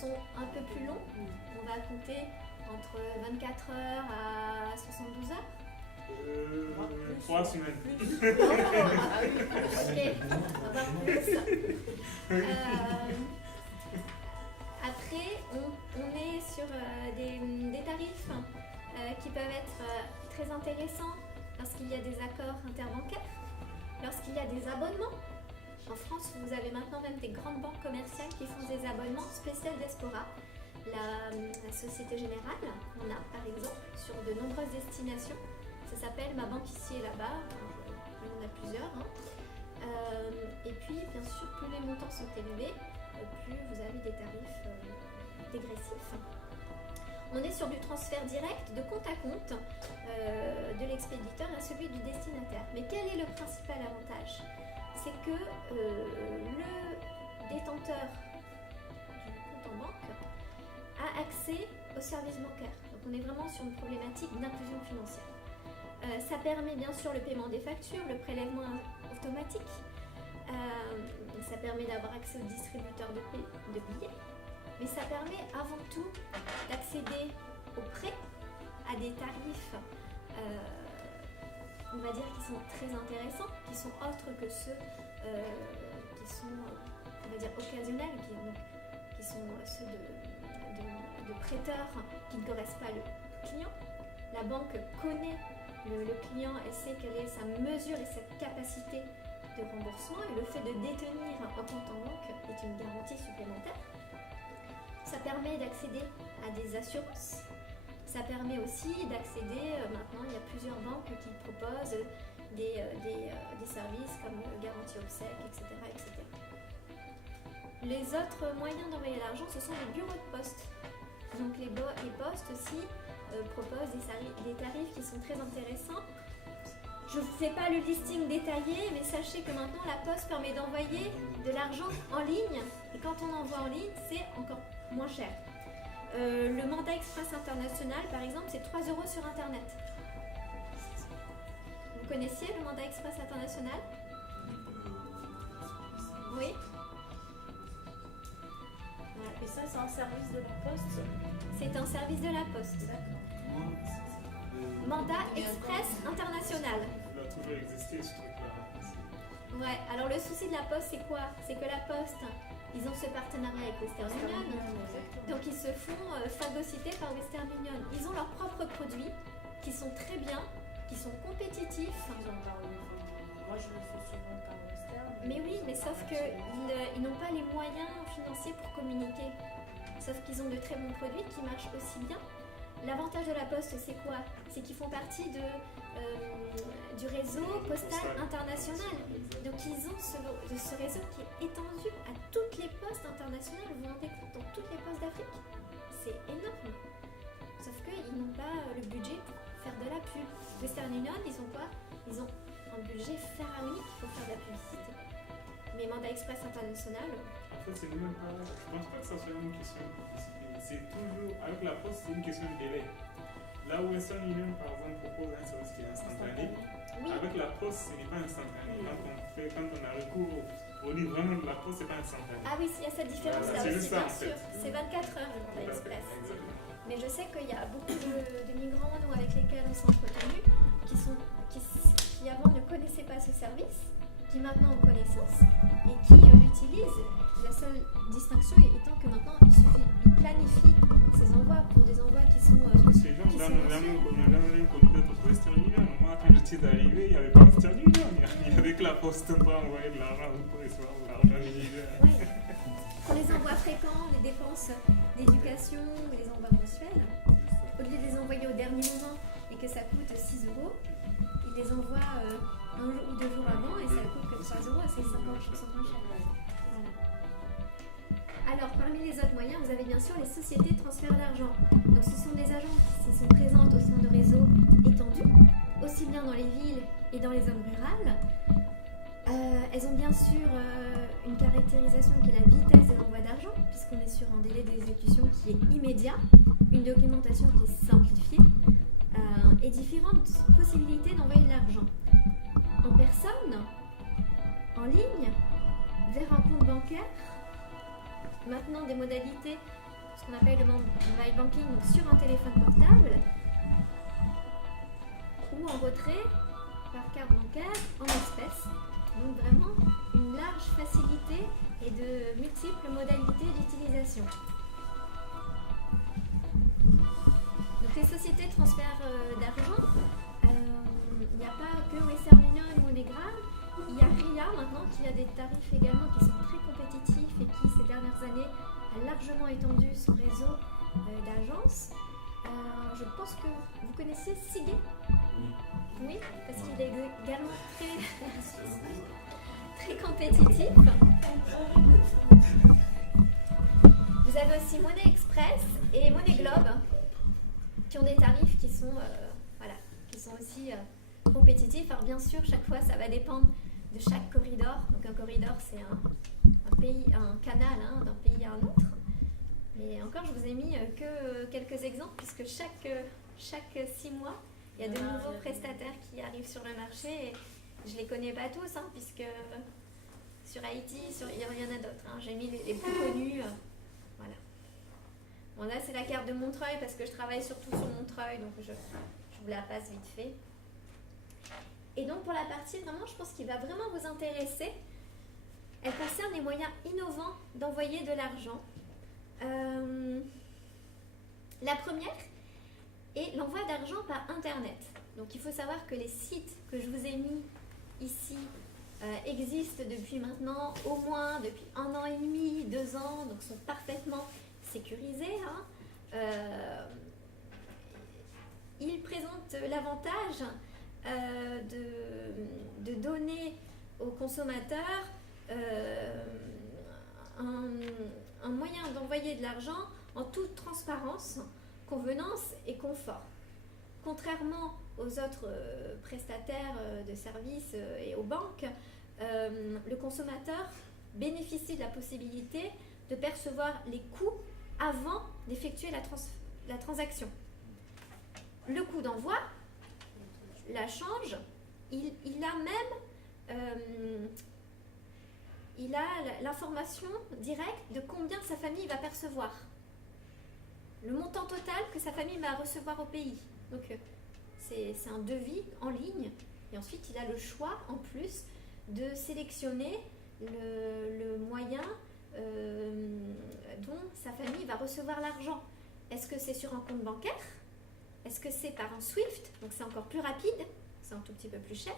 sont un peu plus longs. On va compter entre 24 heures à 72 heures. 3 semaines. Ok, on va plus. Après, on est sur des tarifs qui peuvent être très intéressants lorsqu'il y a des accords interbancaires, lorsqu'il y a des abonnements. En France, vous avez maintenant même des grandes banques commerciales qui font des abonnements spéciaux Diaspora. La Société Générale en a par exemple sur de nombreuses destinations. Ça s'appelle Ma Banque ici et là-bas. Il y en a plusieurs. Et puis, bien sûr, plus les montants sont élevés, plus vous avez des tarifs dégressifs. On est sur du transfert direct de compte à compte de l'expéditeur à celui du destinataire. Mais quel est le principal avantage? C'est que le détenteur du compte en banque a accès aux services bancaires. Donc on est vraiment sur une problématique d'inclusion financière. Ça permet bien sûr le paiement des factures, le prélèvement automatique. Ça permet d'avoir accès aux distributeurs de billets. Mais ça permet avant tout d'accéder aux prêts à des tarifs, on va dire, qui sont très intéressants, qui sont autres que ceux qui sont, on va dire, occasionnels, qui sont ceux de prêteurs qui ne connaissent pas le client. La banque connaît le client, elle sait quelle est sa mesure et sa capacité de remboursement, et le fait de détenir un compte en banque est une garantie supplémentaire. Ça permet d'accéder à des assurances. Ça permet aussi d'accéder, maintenant il y a plusieurs banques qui proposent des services comme garantie obsèques, etc., etc. Les autres moyens d'envoyer l'argent, ce sont les bureaux de poste. Donc les postes aussi proposent des tarifs qui sont très intéressants. Je ne vous fais pas le listing détaillé, mais sachez que maintenant la Poste permet d'envoyer de l'argent en ligne. Et quand on envoie en ligne, c'est encore moins cher. Le mandat express international, par exemple, c'est 3 € sur Internet. Vous connaissiez le mandat express international? Oui. Voilà. Et ça, c'est un service de la Poste? C'est un service de la Poste. D'accord. Mandat express international. Il a toujours existé ce truc-là. Ouais, alors le souci de la Poste, c'est quoi? C'est que la Poste, ils ont ce partenariat avec Western Union, donc ils se font phagocyter par Western Union. Ils ont leurs propres produits qui sont très bien, qui sont compétitifs. Moi, je le fais souvent par Western. Mais oui, mais sauf qu'ils n'ont pas les moyens financiers pour communiquer. Sauf qu'ils ont de très bons produits qui marchent aussi bien. L'avantage de la Poste, c'est quoi? C'est qu'ils font partie du réseau postal international. Donc ils ont ce réseau qui est étendu à toutes les postes internationales. Vous vous rendez compte, dans toutes les postes d'Afrique? C'est énorme. Sauf qu'ils n'ont pas le budget pour faire de la pub. Western Union, ils ont quoi? Ils ont un budget pharaonique pour faire de la publicité. Mais Mandat Express International... En fait, c'est même pas... Je pense pas que ça soit une question de publicité. C'est toujours... Avec la Poste, c'est une question de délai. Là où Western Union, par exemple, propose un service qui est instantané, Oui. avec la Poste, ce n'est pas instantané. Quand on a recours au livre vraiment de la Poste, c'est pas instantané. Ah oui, il y a cette différence là C'est aussi, juste ça, bien en fait. sûr. C'est 24 heures le Tout Mandat à fait, Express. exactement. Mais je sais qu'il y a beaucoup de migrants nous, avec lesquels on s'est entretenus qui avant ne connaissaient pas ce service, qui maintenant ont connaissance et qui l'utilisent. La seule distinction étant que maintenant ils planifient ces envois pour des envois qui sont. Ces gens-là n'ont jamais connu d'autres Western Union. Moi, quand je suis arrivé, il n'y avait pas Western Union. Il y avait que la Poste pour envoyer de l'argent ou pour recevoir de l'argent individuel. Oui. Pour les envois fréquents, les dépenses d'éducation, les envois mensuels, au lieu de les envoyer au dernier moment et que ça coûte 6 €, ils les envoient un ou 2 jours avant et ça coûte que 3 €, c'est 50% moins cher. Voilà. Alors, parmi les autres moyens, vous avez bien sûr les sociétés de transfert d'argent. Donc, ce sont des agences qui sont présentes au sein de réseaux étendus, aussi bien dans les villes et dans les zones rurales. Elles ont bien sûr une caractérisation qui est la vitesse de l'envoi d'argent, puisqu'on est sur un délai d'exécution qui est immédiat, une documentation qui est simplifiée et différentes possibilités d'envoyer de l'argent en personne, en ligne, vers un compte bancaire. Maintenant, des modalités ce qu'on appelle le mobile banking donc sur un téléphone portable ou en retrait par carte bancaire en espèces. Donc vraiment une large facilité et de multiples modalités d'utilisation. Donc les sociétés de transfert d'argent, il n'y a pas que Western Union et MoneyGram, il y a RIA maintenant qui a des tarifs également qui sont très compétitifs et qui ces dernières années a largement étendu son réseau d'agences. Je pense que vous connaissez Sigue. Oui, parce qu'il est également très compétitif. Vous avez aussi Money Express et Money Globe qui ont des tarifs qui sont aussi compétitifs. Alors bien sûr, chaque fois, ça va dépendre de chaque corridor. Donc un corridor, c'est un canal d'un pays à un autre. Mais encore, je vous ai mis que quelques exemples puisque chaque 6 mois, il y a de nouveaux prestataires qui arrivent sur le marché. Et je ne les connais pas tous puisque sur Haïti, il y en a d'autres. J'ai mis les plus connus. Voilà. Bon, là, c'est la carte de Montreuil parce que je travaille surtout sur Montreuil, donc je vous la passe vite fait. Et donc, pour la partie, vraiment, je pense qu'il va vraiment vous intéresser. Elle concerne les moyens innovants d'envoyer de l'argent. La première est l'envoi d'argent par Internet. Donc, il faut savoir que les sites que je vous ai mis ici existent depuis maintenant depuis 1 an et demi, 2 ans, donc sont parfaitement sécurisés. Ils présentent l'avantage de donner aux consommateurs un moyen d'envoyer de l'argent en toute transparence, convenance et confort. Contrairement aux autres prestataires de services et aux banques, le consommateur bénéficie de la possibilité de percevoir les coûts avant d'effectuer la transaction. Le coût d'envoi, la change, il a même l'information directe de combien sa famille va percevoir. Le montant total que sa famille va recevoir au pays. Donc c'est un devis en ligne et ensuite il a le choix en plus de sélectionner le moyen dont sa famille va recevoir l'argent. Est-ce que c'est sur un compte bancaire? Est-ce que c'est par un SWIFT? Donc c'est encore plus rapide, c'est un tout petit peu plus cher.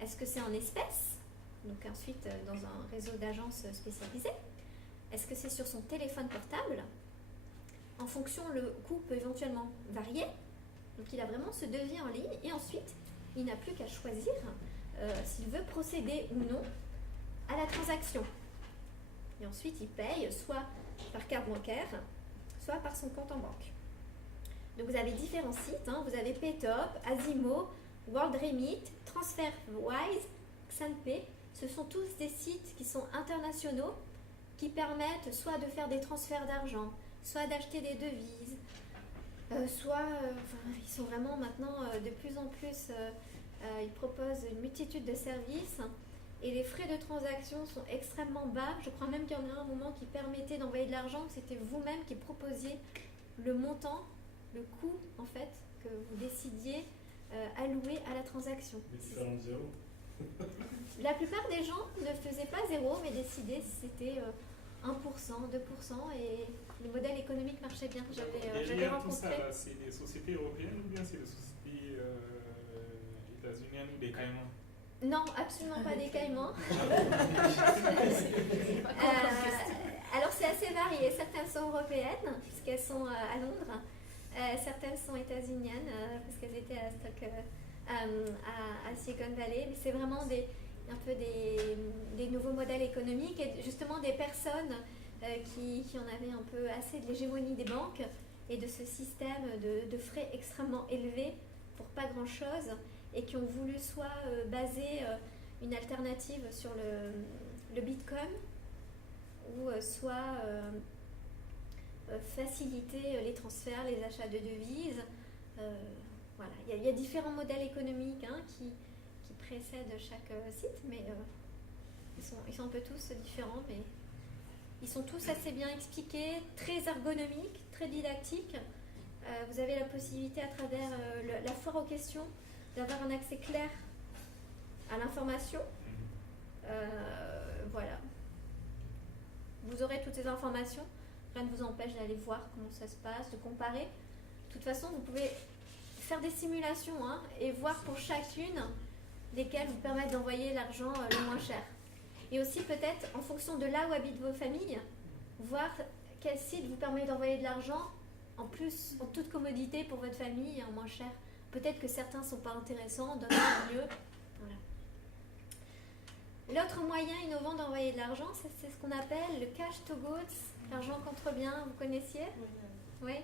Est-ce que c'est en espèces? Donc ensuite dans un réseau d'agences spécialisées. Est-ce que c'est sur son téléphone portable? En fonction, le coût peut éventuellement varier. Donc il a vraiment ce devis en ligne et ensuite il n'a plus qu'à choisir s'il veut procéder ou non à la transaction. Et ensuite il paye soit par carte bancaire, soit par son compte en banque. Donc vous avez différents sites, vous avez Paytop, Azimo, WorldRemit, TransferWise, XanPay. Ce sont tous des sites qui sont internationaux qui permettent soit de faire des transferts d'argent, soit d'acheter des devises, ils sont vraiment maintenant de plus en plus, ils proposent une multitude de services et les frais de transaction sont extrêmement bas. Je crois même qu'il y en a un moment qui permettait d'envoyer de l'argent, que c'était vous-même qui proposiez le montant, le coût en fait, que vous décidiez allouer à la transaction. Différents zéros. La plupart des gens ne faisaient pas zéro, mais décidaient si c'était 1%, 2%, et le modèle économique marchait bien. J'avais rencontré. Tout ça, là, c'est des sociétés européennes ou bien c'est des sociétés états-uniennes ou des Caïmans? Non, absolument pas des Caïmans. Alors c'est assez varié. Certaines sont européennes, puisqu'elles sont à Londres. Certaines sont états-uniennes, parce qu'elles étaient à Silicon Valley. Mais c'est vraiment un peu des nouveaux modèles économiques et justement des personnes qui en avaient un peu assez de l'hégémonie des banques et de ce système de frais extrêmement élevés pour pas grand-chose et qui ont voulu soit baser une alternative sur le Bitcoin ou soit faciliter les transferts, les achats de devises. Voilà. Il y a différents modèles économiques qui précèdent chaque site, mais ils sont un peu tous différents, mais Ils sont tous assez bien expliqués, très ergonomiques, très didactiques. Vous avez la possibilité à travers la foire aux questions d'avoir un accès clair à l'information. Voilà. Vous aurez toutes ces informations. Rien ne vous empêche d'aller voir comment ça se passe, de comparer. De toute façon, vous pouvez faire des simulations et voir pour chacune lesquelles vous permettent d'envoyer l'argent le moins cher. Et aussi peut-être, en fonction de là où habitent vos familles, voir quel site vous permet d'envoyer de l'argent en plus, en toute commodité pour votre famille et en moins cher. Peut-être que certains ne sont pas intéressants, d'autres sont mieux. Voilà. L'autre moyen innovant d'envoyer de l'argent, c'est ce qu'on appelle le cash to goods, l'argent contre bien, vous connaissiez? Oui.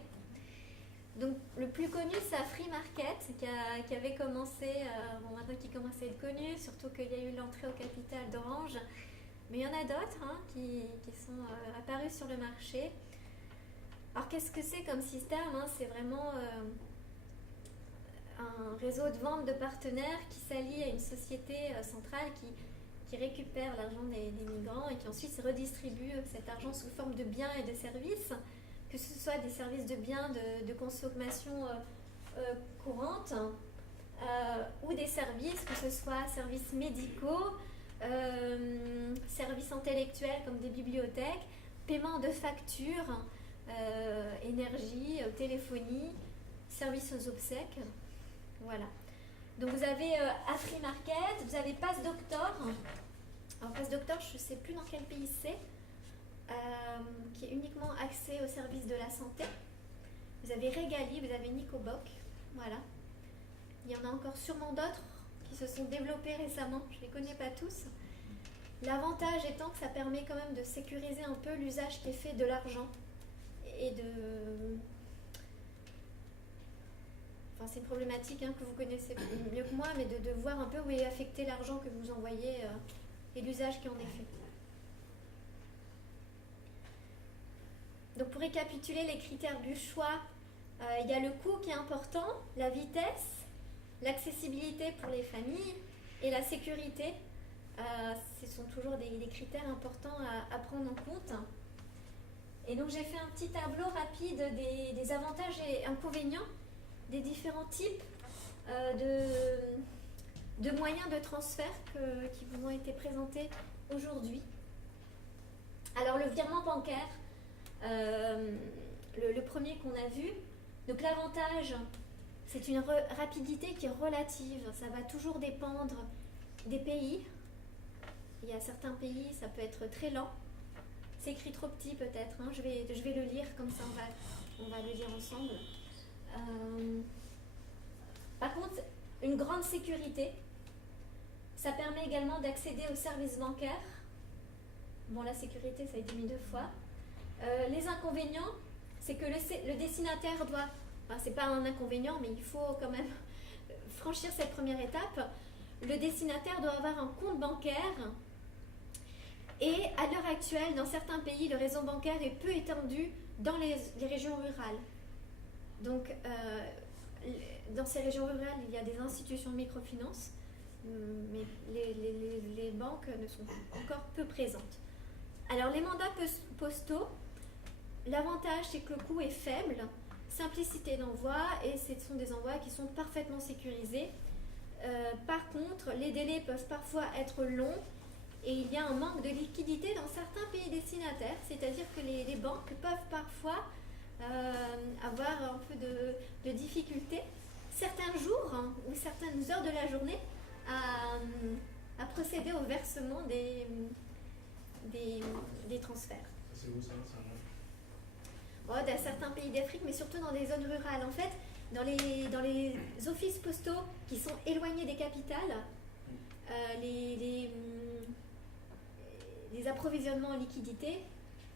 Donc le plus connu, c'est Free Market qui avait commencé, maintenant qui commençait à être connu, surtout qu'il y a eu l'entrée au capital d'Orange. Mais il y en a d'autres qui sont apparus sur le marché. Alors qu'est-ce que c'est comme système? C'est vraiment un réseau de vente de partenaires qui s'allie à une société centrale qui récupère l'argent des migrants et qui ensuite redistribue cet argent sous forme de biens et de services, que ce soit des services de biens de consommation courante ou des services, que ce soit services médicaux, services intellectuels comme des bibliothèques, paiement de factures, énergie, téléphonie, services aux obsèques. Voilà. Donc vous avez Free Market, vous avez Pass Doctor. Alors Pass Doctor, je ne sais plus dans quel pays c'est, qui est uniquement axé au service de la santé. Vous avez Regali, vous avez Nicoboc. Voilà. Il y en a encore sûrement d'autres qui se sont développés récemment. Je ne les connais pas tous. L'avantage étant que ça permet quand même de sécuriser un peu l'usage qui est fait de l'argent et de... Enfin, c'est une problématique que vous connaissez mieux que moi, mais de voir un peu où est affecté l'argent que vous envoyez et l'usage qui en est fait. Donc pour récapituler les critères du choix, il y a le coût qui est important, la vitesse, l'accessibilité pour les familles et la sécurité. Ce sont toujours des critères importants à prendre en compte. Et donc j'ai fait un petit tableau rapide des avantages et inconvénients des différents types de moyens de transfert qui vous ont été présentés aujourd'hui. Alors le virement bancaire, le premier qu'on a vu, donc l'avantage, c'est une rapidité qui est relative, ça va toujours dépendre des pays. Il y a certains pays, ça peut être très lent. C'est écrit trop petit peut-être, je vais le lire comme ça on va le lire ensemble. Par contre, une grande sécurité, ça permet également d'accéder aux services bancaires. Bon, la sécurité, ça a été mis 2 fois. Les inconvénients, c'est que le destinataire doit... Enfin, c'est pas un inconvénient, mais il faut quand même franchir cette première étape. Le destinataire doit avoir un compte bancaire. Et à l'heure actuelle, dans certains pays, le réseau bancaire est peu étendu dans les régions rurales. Donc, dans ces régions rurales, il y a des institutions de microfinance, mais les banques ne sont encore peu présentes. Alors, les mandats postaux, l'avantage, c'est que le coût est faible, simplicité d'envoi, et ce sont des envois qui sont parfaitement sécurisés. Par contre, les délais peuvent parfois être longs, et il y a un manque de liquidité dans certains pays destinataires, c'est-à-dire que les banques peuvent parfois avoir un peu de difficultés certains jours ou certaines heures de la journée à procéder au versement des transferts. C'est où ça? Dans certains pays d'Afrique, mais surtout dans des zones rurales. En fait, dans les offices postaux qui sont éloignés des capitales, les approvisionnements en liquidité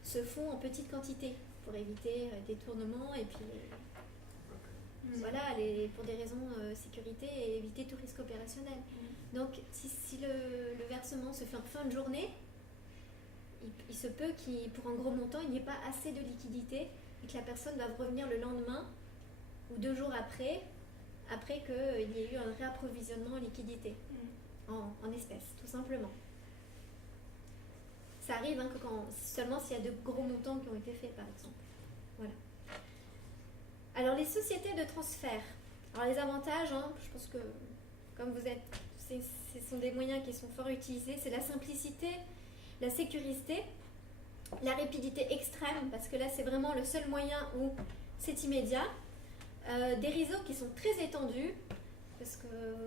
se font en petite quantité pour éviter détournement et puis voilà, pour des raisons sécurité et éviter tout risque opérationnel. Donc si le versement se fait en fin de journée, il se peut pour un gros montant, il n'y ait pas assez de liquidité et que la personne doive revenir le lendemain ou 2 jours après qu'il y ait eu un réapprovisionnement en liquidité, en espèces, tout simplement. Ça arrive hein, seulement s'il y a de gros montants qui ont été faits, par exemple. Voilà. Alors, les sociétés de transfert. Alors, les avantages, hein, je pense que, comme vous êtes, ce sont des moyens qui sont fort utilisés. C'est la simplicité, la sécurité, la rapidité extrême, parce que là, c'est vraiment le seul moyen où c'est immédiat. Des réseaux qui sont très étendus, parce que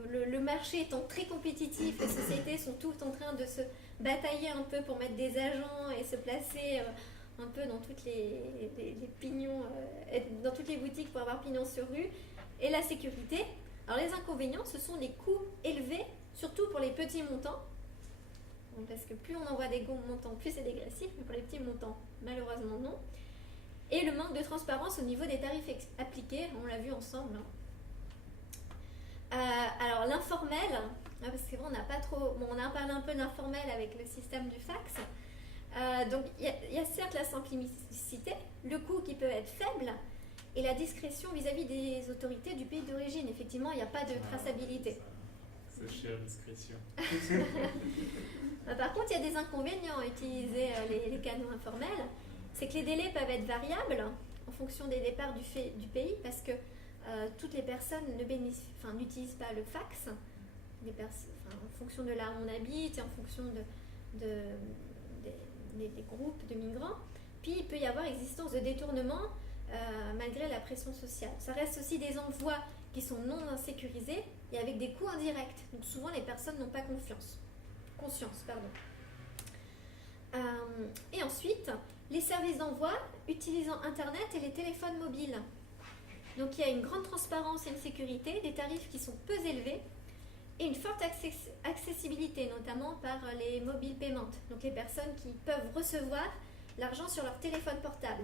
le marché étant très compétitif, les sociétés sont toutes en train de se batailler un peu pour mettre des agents et se placer un peu dans toutes les pignons, dans toutes les boutiques pour avoir pignon sur rue. Et la sécurité. Alors les inconvénients, ce sont les coûts élevés, surtout pour les petits montants. Parce que plus on envoie des gros montants, plus c'est dégressif, mais pour les petits montants, malheureusement non. Et le manque de transparence au niveau des tarifs appliqués, on l'a vu ensemble. Alors l'informel, parce que bon, on n'a pas trop, bon, on a parlé un peu d'informel avec le système du fax. Donc il y a certes la simplicité, le coût qui peut être faible, et la discrétion vis-à-vis des autorités du pays d'origine. Effectivement, il n'y a pas de traçabilité. C'est cher, discrétion. Par contre, il y a des inconvénients à utiliser les canaux informels. C'est que les délais peuvent être variables en fonction des départs du pays, parce que toutes les personnes n'utilisent pas le fax, en fonction de là où on habite et en fonction des groupes de migrants. Puis il peut y avoir existence de détournement malgré la pression sociale. Ça reste aussi des envois qui sont non sécurisés et avec des coûts indirects. Donc souvent les personnes n'ont pas conscience. Et ensuite, les services d'envoi utilisant Internet et les téléphones mobiles. Donc il y a une grande transparence et une sécurité, des tarifs qui sont peu élevés et une forte accessibilité, notamment par les mobile payments. Donc les personnes qui peuvent recevoir l'argent sur leur téléphone portable.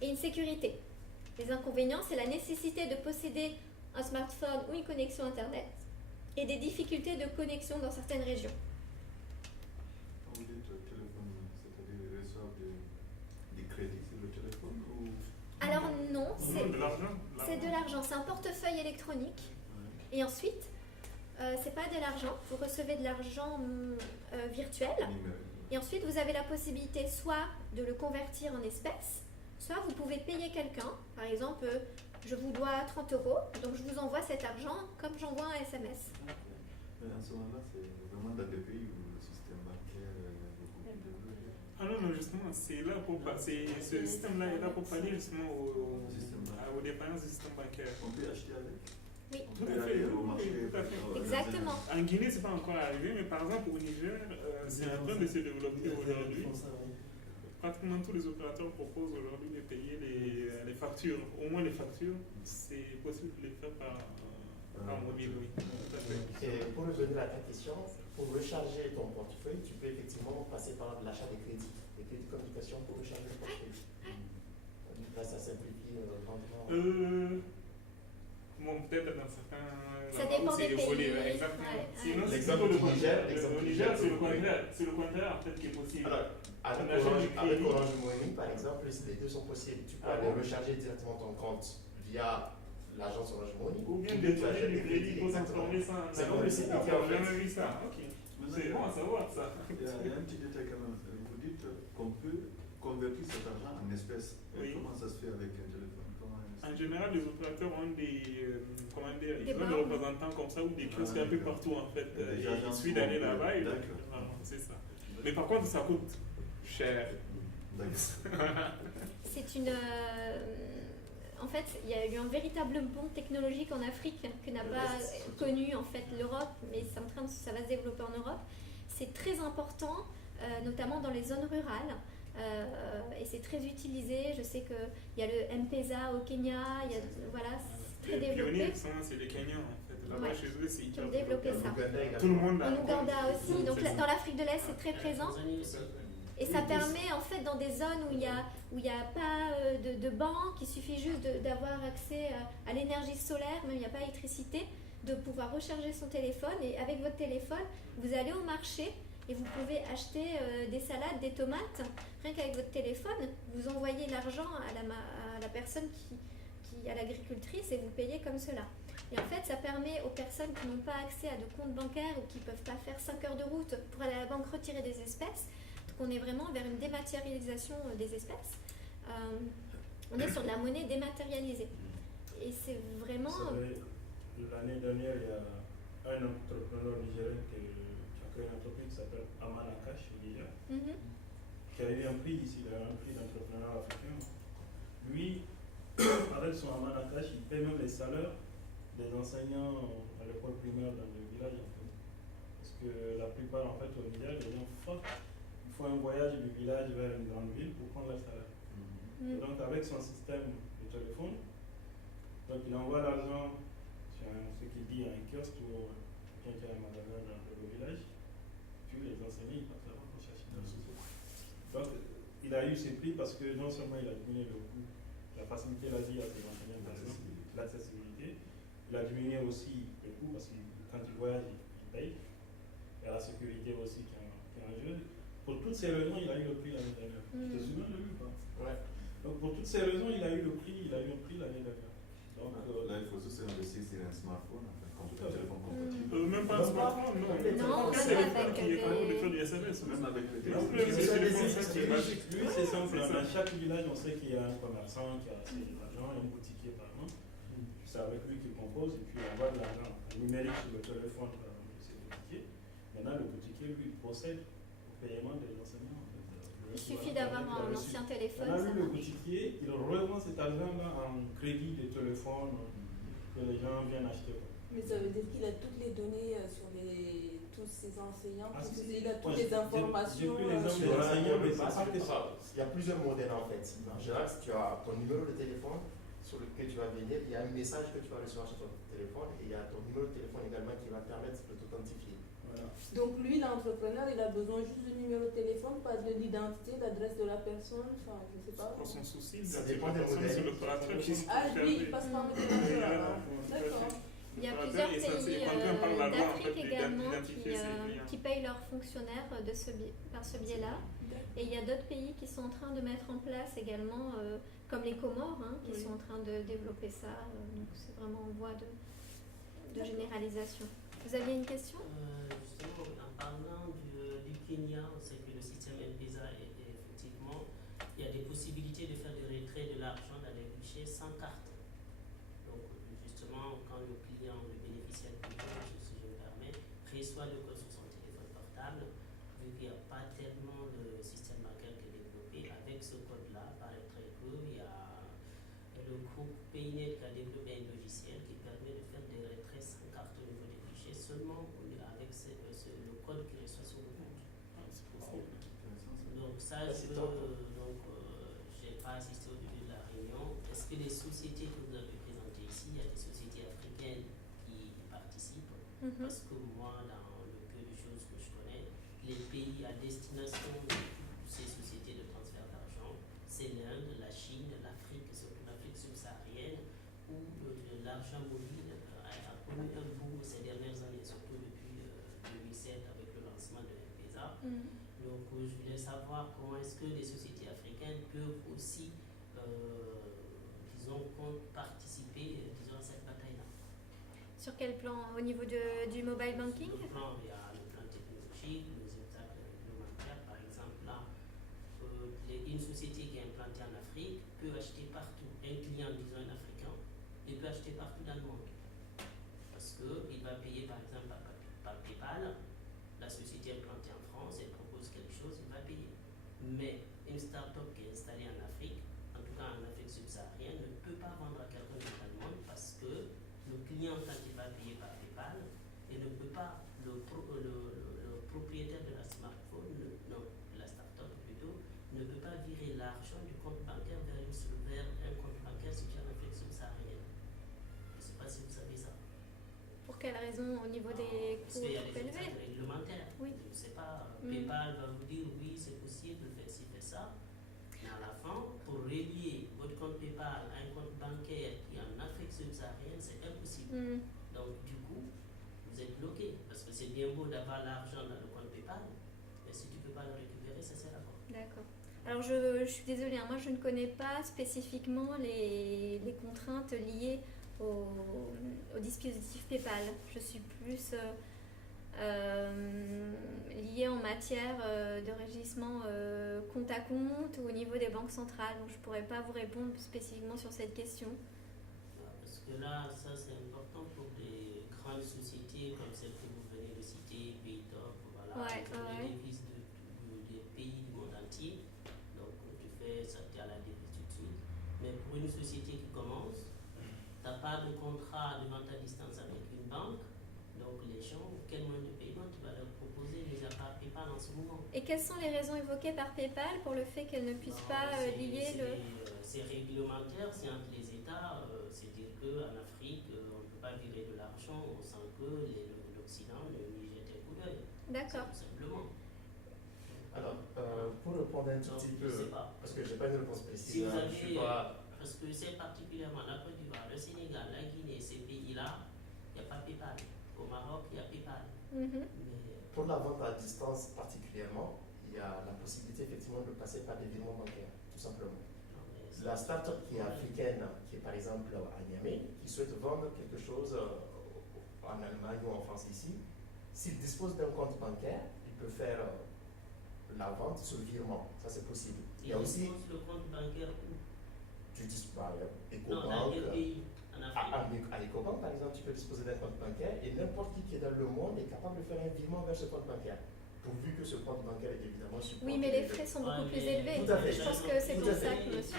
Et une sécurité. Les inconvénients, c'est la nécessité de posséder un smartphone ou une connexion Internet et des difficultés de connexion dans certaines régions. Vous dites téléphone, c'est-à-dire ils reçoivent des crédits sur le téléphone ou... Alors non, c'est de de l'argent. C'est un portefeuille électronique. Et ensuite, c'est pas de l'argent. Vous recevez de l'argent virtuel. Et ensuite, vous avez la possibilité soit de le convertir en espèces, soit vous pouvez payer quelqu'un. Par exemple, je vous dois 30 €, donc je vous envoie cet argent comme j'envoie un SMS. Mais en ce moment-là, c'est vraiment dans des pays où le système bancaire est beaucoup plus développé. Ah non, justement, c'est là pour ce système-là est là pour pallier justement aux dépendances du système bancaire. On peut acheter avec. Oui. On peut aller au marché. Tout à fait. Exactement. En Guinée, c'est pas encore arrivé, mais par exemple au Niger, c'est en train de se développer aujourd'hui. Pratiquement tous les opérateurs proposent aujourd'hui de payer les factures. Au moins les factures, c'est possible de les faire par mobile, oui. Tout à fait. Et pour revenir à ta question, pour recharger ton portefeuille, tu peux effectivement passer par l'achat des crédits de communication pour recharger le portefeuille. Là, ça simplifie grandement. Bon, peut-être dans certains. Ça dépend des pays. Exactement. Ouais. Sinon, L'exemple du Niger, c'est le contraire, peut-être qui est possible. Alors, avec Orange Money, par exemple, les deux sont possibles. Tu peux aller recharger directement ton compte via l'agence Orange Money. Ou bien déposer du crédit pour transformer ça en. C'est comme le CPT en J'ai fait. jamais vu ça. Ok. C'est bon à savoir ça. Il y a un petit détail quand même. Vous dites qu'on peut convertir cet argent en espèces. Oui. Comment ça se fait avec un téléphone? En général, les opérateurs ont des bornes. représentants comme ça ou des kiosques un peu partout en fait. Des Il agences suffit d'aller où- là-bas et D'accord. c'est ça. Mais par contre, ça coûte cher. D'accord. C'est une. En fait, il y a eu un véritable bond technologique en Afrique que n'a pas connu en fait l'Europe, mais ça va se développer en Europe. C'est très important, notamment dans les zones rurales. Et c'est très utilisé. Je sais qu'il y a le M-Pesa au Kenya, voilà, c'est très Les développé. pionniers, c'est les Kenyans en fait. Là-bas, Ouais. chez eux, c'est Qui hyper ont développé ça. Tout le monde En Ouganda aussi. Donc C'est ça. dans l'Afrique de l'Est, c'est très présent. Et ça permet en fait dans des zones où il n'y a pas de banque, il suffit juste d'avoir accès à l'énergie solaire, même il n'y a pas d'électricité, de pouvoir recharger son téléphone. Et avec votre téléphone, vous allez au marché et vous pouvez acheter des salades, des tomates. Rien qu'avec votre téléphone, vous envoyez l'argent à la personne à l'agricultrice et vous payez comme cela. Et en fait, ça permet aux personnes qui n'ont pas accès à de compte bancaire ou qui ne peuvent pas faire 5 heures de route pour aller à la banque retirer des espèces. Donc on est vraiment vers une dématérialisation des espèces. On est sur de la monnaie dématérialisée. Et c'est vraiment... Vous savez, l'année dernière, il y a un entrepreneur nigérien qui a créé une entreprise qui s'appelle Amanakash au Niger, qui a eu un prix ici, il a eu un prix d'entrepreneur africain. Lui, avec son Amanakash, il paie même les salaires des enseignants à l'école primaire dans le village. En fait. Parce que la plupart, en fait, au Niger, les gens font un voyage du village vers une grande ville pour prendre leur salaire. Et donc, avec son système de téléphone, donc il envoie l'argent sur ce qu'il dit à un kiosque ou quelqu'un qui a un magasin dans le village, puis les enseignants, ils partent là-bas pour chercher leur société. Donc, il a eu ses prix parce que non seulement il a diminué le coût, la facilité l'a dit à ses enseignants, par exemple, l'accessibilité, il a diminué aussi le coût parce que quand il voyage, il paye, et la sécurité aussi qui est en jeu. Pour toutes ces raisons, il a eu le prix l'année dernière. Tu te souviens de lui ou pas? Ouais. Donc, pour toutes ces raisons, il a eu le prix l'année dernière. Donc, là, il faut aussi investir sur un smartphone, en fait, comme un téléphone compatible. Même pas un smartphone, non. Non, C'est même le téléphone avec qui est capable de faire du des... SMS. Même avec le Non, téléphone. mais c'est le téléphone, ça qui est magique. lui, c'est simple. Dans chaque village, on sait qu'il y a un commerçant qui a assez d'argent, un boutiquier par exemple. C'est avec lui qu'il compose et puis on envoie de l'argent numérique sur le téléphone par exemple, de ces boutiquiers. Maintenant, le boutiquier, lui, il procède au paiement des enseignants. Il suffit d'avoir un ancien téléphone, ça Maintenant, lui, le marche. boutiquier, il revend cet argent-là en crédit de téléphone que les gens viennent acheter. Mais ça veut dire qu'il a toutes les données sur tous ses enseignants, Ah, parce si, qu'il si. a toutes Ouais, les informations. depuis les Sur hommes, l'enseignant, mais mais c'est pas que il y a plusieurs modèles en fait. En général, si tu as ton numéro de téléphone sur lequel tu vas venir, il y a un message que tu vas recevoir sur ton téléphone et il y a ton numéro de téléphone également qui va te permettre de t'authentifier. Voilà. Donc lui, l'entrepreneur, il a besoin juste du numéro de téléphone, pas de l'identité, l'adresse de la personne, enfin, je sais pas. Pour son souci, Ça c'est dépend la des personne, modèles. c'est l'opérateur qui Ah, lui, il passe par le téléphone. D'accord. Il y a plusieurs pays d'Afrique également qui qui payent leurs fonctionnaires par ce biais-là. Et il y a d'autres pays qui sont en train de mettre en place également, comme les Comores, qui sont en train de développer ça. Donc c'est vraiment en voie de généralisation. Vous aviez une question? Justement, en parlant du Kenya, on sait que le système M-Pesa, effectivement, il y a des possibilités de faire des retraits de l'argent dans les guichets sans carte. Donc, justement, quand le client, le bénéficiaire, si je me permets, reçoit le code sur son téléphone portable, vu qu'il n'y a pas tellement de système bancaire qui est développé, avec ce code-là, paraîtrait qu'il y a le groupe Paynet qui a développé un logiciel qui permet de faire des retraits sans carte au niveau des guichets, seulement avec le code qui reçoit sur le compte. Donc ça, je n'ai pas assisté au début de la réunion. Est-ce que les sociétés que vous avez présentées ici, il y a des sociétés africaines qui participent? Parce que moi, dans le peu de choses que je connais, les pays à destination de ces sociétés de transfert d'argent, c'est l'Inde, la Chine, l'Afrique, surtout l'Afrique subsaharienne, où l'argent mobile a connu un boom ces dernières années, surtout depuis 2007 avec le lancement de M-Pesa. Donc je voulais savoir comment est-ce que les sociétés africaines peuvent aussi, disons, participer à cette bataille-là. Sur quel plan? Au niveau du mobile banking? Sur le plan, il y a le plan technologique, les obstacles réglementaires. Par exemple, là, une société qui est implantée en Afrique peut acheter partout. Un client, disons un Africain, il peut acheter partout dans le monde. Parce qu'il va payer par exemple par PayPal. La société est implantée en France, elle propose quelque chose, il va payer. Mais une start-up qui est installée en Afrique, en tout cas en Afrique subsaharienne, ne peut pas vendre à quelqu'un dans le monde parce que le client, quand il va payer par PayPal, il ne peut pas, le propriétaire de la smartphone, de la start-up plutôt, ne peut pas virer l'argent du compte bancaire vers un compte bancaire situé en Afrique subsaharienne. Je ne sais pas si vous savez ça. Pour quelle raison? Au niveau des Parce coûts qu'il y a des élevés? obstacles réglementaires. Oui. Je ne sais pas, PayPal va vous dire oui, c'est possible de faire ci, faire ça. Mais à la fin, pour relier votre compte PayPal à un compte bancaire qui est en Afrique subsaharienne, c'est impossible. Donc, du coup, vous êtes bloqué. Parce que c'est bien beau d'avoir l'argent dans le compte PayPal, mais si tu ne peux pas le récupérer, ça sert à quoi? D'accord. Alors je suis désolée, moi je ne connais pas spécifiquement les contraintes liées au dispositif PayPal. Je suis plus liée en matière de régissement compte à compte ou au niveau des banques centrales. Donc je ne pourrais pas vous répondre spécifiquement sur cette question. Parce que là, ça c'est important pour des grandes sociétés comme celle que vous venez de citer, Paytop, voilà, Ouais, les devises des pays du monde entier. Donc tu fais ça, tu as la devise tout de suite. Mais pour une société qui commence, tu n'as pas de contrat de vente à distance avec une banque. Donc les gens, quel moyen de paiement tu vas leur proposer, mis à part PayPal en ce moment? Et quelles sont les raisons évoquées par PayPal pour le fait qu'elle ne puisse pas lier le... C'est réglementaire, c'est entre les États, c'est-à-dire qu'en Afrique, on ne peut pas virer de l'argent sans que l'Occident n'y jette un coup d'œil. D'accord. Tout simplement. Alors, pour répondre un tout Donc, petit je peu, sais pas. parce que je n'ai pas une réponse précise, Si vous hein, avez, je suis pas... parce que c'est particulièrement la Côte d'Ivoire, le Sénégal, la Guinée, ces pays-là, il n'y a pas PayPal. Au Maroc, il y a PayPal. Mhm. Mais, Pour la vente à distance particulièrement, il y a la possibilité effectivement de passer par des virements bancaires, tout simplement. non, mais La start-up qui est africaine, qui est par exemple à Niamey, qui souhaite vendre quelque chose en Allemagne ou en France ici, s'il dispose d'un compte bancaire, il peut faire la vente sur virement. Ça, c'est possible. Il y a aussi le compte bancaire où? du disponible Non, dans quel Ecobank. pays? En Afrique. À Ecobank, par exemple, tu peux disposer d'un compte bancaire et n'importe qui est dans le monde est capable de faire un virement vers ce compte bancaire. Pourvu que ce compte bancaire est évidemment supporté. Oui, mais les frais sont beaucoup plus élevés. Tout à fait. Je pense que c'est Tout pour à ça fait. que monsieur...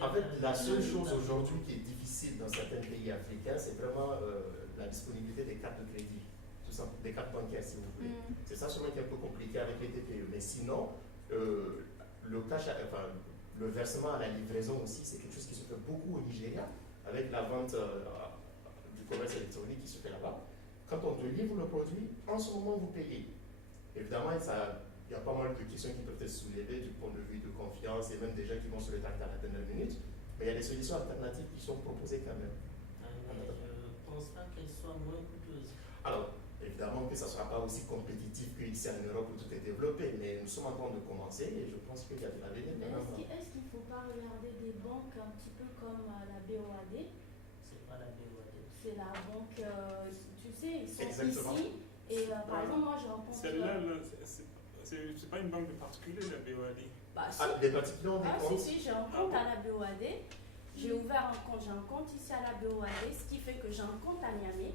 En fait, la seule chose aujourd'hui qui est difficile dans certains pays africains, c'est vraiment la disponibilité des cartes de crédit, tout simplement, des cartes bancaires, si vous voulez. Mm. C'est ça seulement qui est un peu compliqué avec les TPE. Mais sinon, le versement à la livraison aussi, c'est quelque chose qui se fait beaucoup au Nigeria, avec la vente du commerce électronique qui se fait là-bas. Quand on te livre le produit, en ce moment, vous payez. Évidemment, il y a pas mal de questions qui peuvent être soulevées du point de vue de confiance et même des gens qui vont se le tarder à la dernière minute. Mais il y a des solutions alternatives qui sont proposées quand même. Mais je ne pense pas qu'elle soit moins coûteuse. Alors, évidemment que ça ne sera pas aussi compétitif qu'ici en Europe où tout est développé, mais nous sommes en train de commencer et je pense qu'il y a de l'avenir. Est-ce qu'il ne faut pas regarder des banques un petit peu comme la BOAD? C'est pas la BOAD. C'est la banque, tu sais, ils sont Exactement. ici. Et par exemple, moi je rencontre. Celle-là, c'est pas une banque de particulier, la BOAD. Bah, si. Les particuliers ont des Ah, comptes. si, j'ai un compte à la BOAD. J'ai ouvert un compte, j'ai un compte ici à la BOAD, ce qui fait que j'ai un compte à Niamey.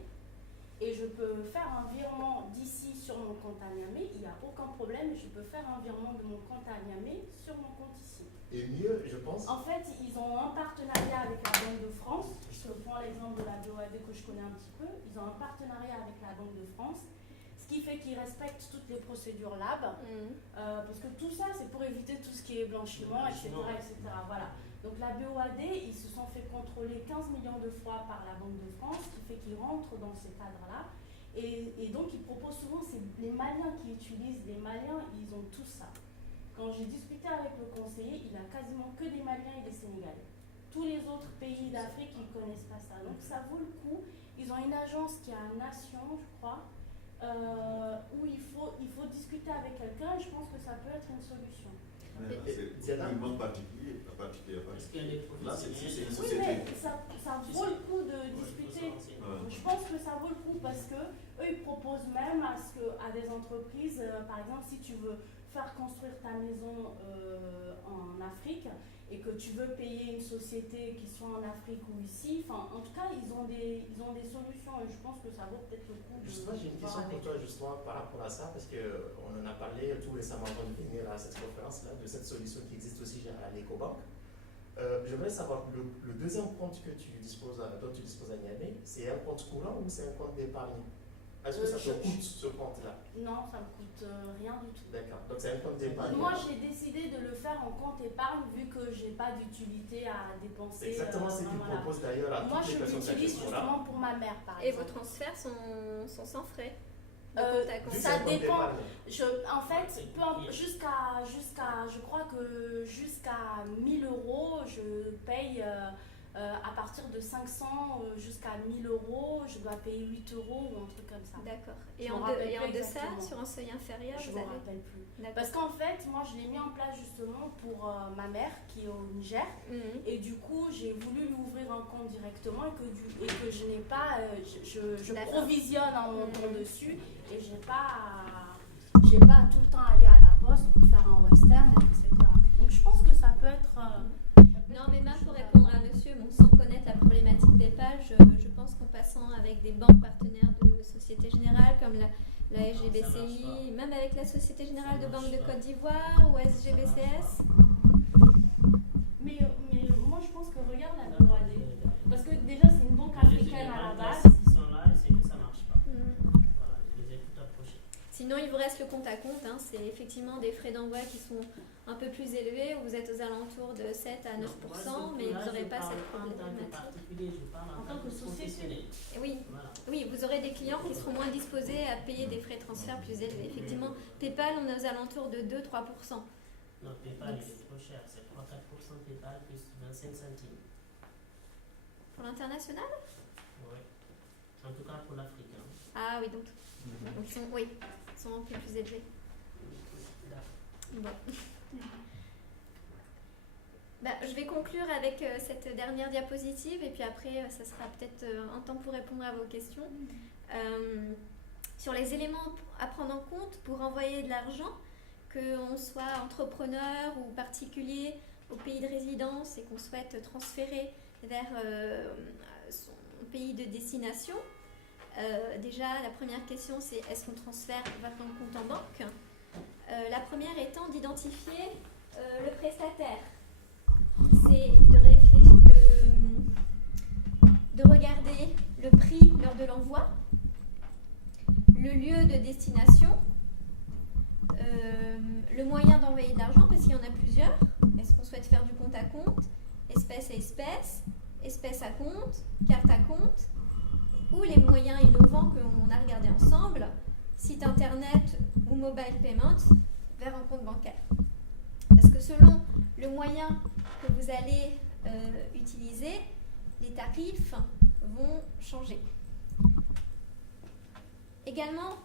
Et je peux faire un virement d'ici sur mon compte à Niamey, il n'y a aucun problème, je peux faire un virement de mon compte à Niamey sur mon compte ici. Et mieux, je pense. En fait, ils ont un partenariat avec la Banque de France. Je te prends l'exemple de la BOAD que je connais un petit peu. Ils ont un partenariat avec la Banque de France, ce qui fait qu'ils respectent toutes les procédures LAB. Parce que tout ça, c'est pour éviter tout ce qui est blanchiment, etc. Voilà. Donc la BOAD, ils se sont fait contrôler 15 millions de fois par la Banque de France, ce qui fait qu'ils rentrent dans ces cadres-là. Et donc ils proposent souvent, c'est les Maliens qui utilisent, les Maliens, ils ont tout ça. Quand j'ai discuté avec le conseiller, il a quasiment que des Maliens et des Sénégalais. Tous les autres pays d'Afrique, ils ne connaissent pas ça. Donc ça vaut le coup. Ils ont une agence qui est à Nation, je crois, où il faut discuter avec quelqu'un et je pense que ça peut être une solution. C'est un monde particulier, Est-ce qu'il y a des Là, c'est professionnels? une Oui, société. mais ça vaut le coup de discuter. Je pense que ça vaut le coup parce que eux ils proposent même à des entreprises, par exemple, si tu veux faire construire ta maison en Afrique et que tu veux payer une société qui soit en Afrique ou ici, en tout cas ils ont des solutions et je pense que ça vaut peut-être le coup. Justement, j'ai une question pour toi justement par rapport à ça, parce qu'on en a parlé tout récemment avant de venir à cette conférence-là, de cette solution qui existe aussi à l'Ecobank. J'aimerais savoir, le deuxième compte dont tu disposes à Niamey, c'est un compte courant ou c'est un compte d'épargne? Est-ce que ça te coûte ce compte-là? Non, ça ne me coûte rien du tout. D'accord, donc c'est un compte d'épargne. Moi, j'ai décidé de le faire en compte épargne vu que je n'ai pas d'utilité à dépenser. C'est exactement ce qu'il voilà. propose d'ailleurs à Moi, toutes les je personnes de la l'utilise question-là. justement pour ma mère, par Et vos exemple. transferts sont sans frais de Euh, compte à compte. Juste ça un compte dépend. d'épargne. En fait, je crois que jusqu'à 1000 €, je paye à partir de 500 jusqu'à 1000 euros, je dois payer 8 euros ou un truc comme ça. D'accord. Je Et me en rappelle plus deçà, exactement. sur un seuil inférieur, Je vous ne me avez... rappelle plus. D'accord. Parce qu'en fait, moi, je l'ai mis en place justement pour ma mère qui est au Niger. Et du coup, j'ai voulu lui ouvrir un compte directement et que je n'ai pas... je provisionne un montant dessus et j'ai pas tout le temps aller à la poste pour faire un western, etc. Donc, je pense que ça peut être... Non, mais même pour répondre à monsieur, bon, sans connaître la problématique PayPal, je pense qu'en passant avec des banques partenaires de Société Générale comme la SGBCI, même avec la Société Générale de Banque de Côte d'Ivoire ou SGBCS. Mais moi, je pense que regarde la BOAD. Parce que déjà, c'est une banque africaine à la base. Ils sont là et c'est que ça ne marche pas. Voilà, je les ai tout approchés. Sinon, il vous reste le compte à compte. Hein. C'est effectivement des frais d'envoi qui sont un peu plus élevés. Vous êtes aux alentours de 7 à 9%, mais vous n'aurez pas cette problématique. En tant que société. Oui. Voilà. Oui, vous aurez des clients qui seront moins disposés à payer des frais de transfert plus élevés. Effectivement, PayPal, on est aux alentours de 2-3%. Non, PayPal, il est trop cher. C'est 3-4% PayPal plus 25 centimes. Pour l'international? Oui. En tout cas pour l'Afrique. Hein. Ah oui, donc ils sont un peu plus élevés. Bon. Je vais conclure avec cette dernière diapositive et puis après, ça sera peut-être un temps pour répondre à vos questions. Sur les éléments à prendre en compte pour envoyer de l'argent, qu'on soit entrepreneur ou particulier au pays de résidence et qu'on souhaite transférer vers son pays de destination. Déjà, la première question, c'est est-ce qu'on transfère vers un compte en banque? La première étant d'identifier le prestataire. C'est de regarder le prix lors de l'envoi, le lieu de destination, le moyen d'envoyer de l'argent, parce qu'il y en a plusieurs. Est-ce qu'on souhaite faire du compte à compte, espèce à espèce, espèce à compte, carte à compte, ou les moyens innovants qu'on a regardés ensemble, site internet ou mobile payment, vers un compte bancaire. Parce que selon le moyen que vous allez utiliser, les tarifs vont changer. Également,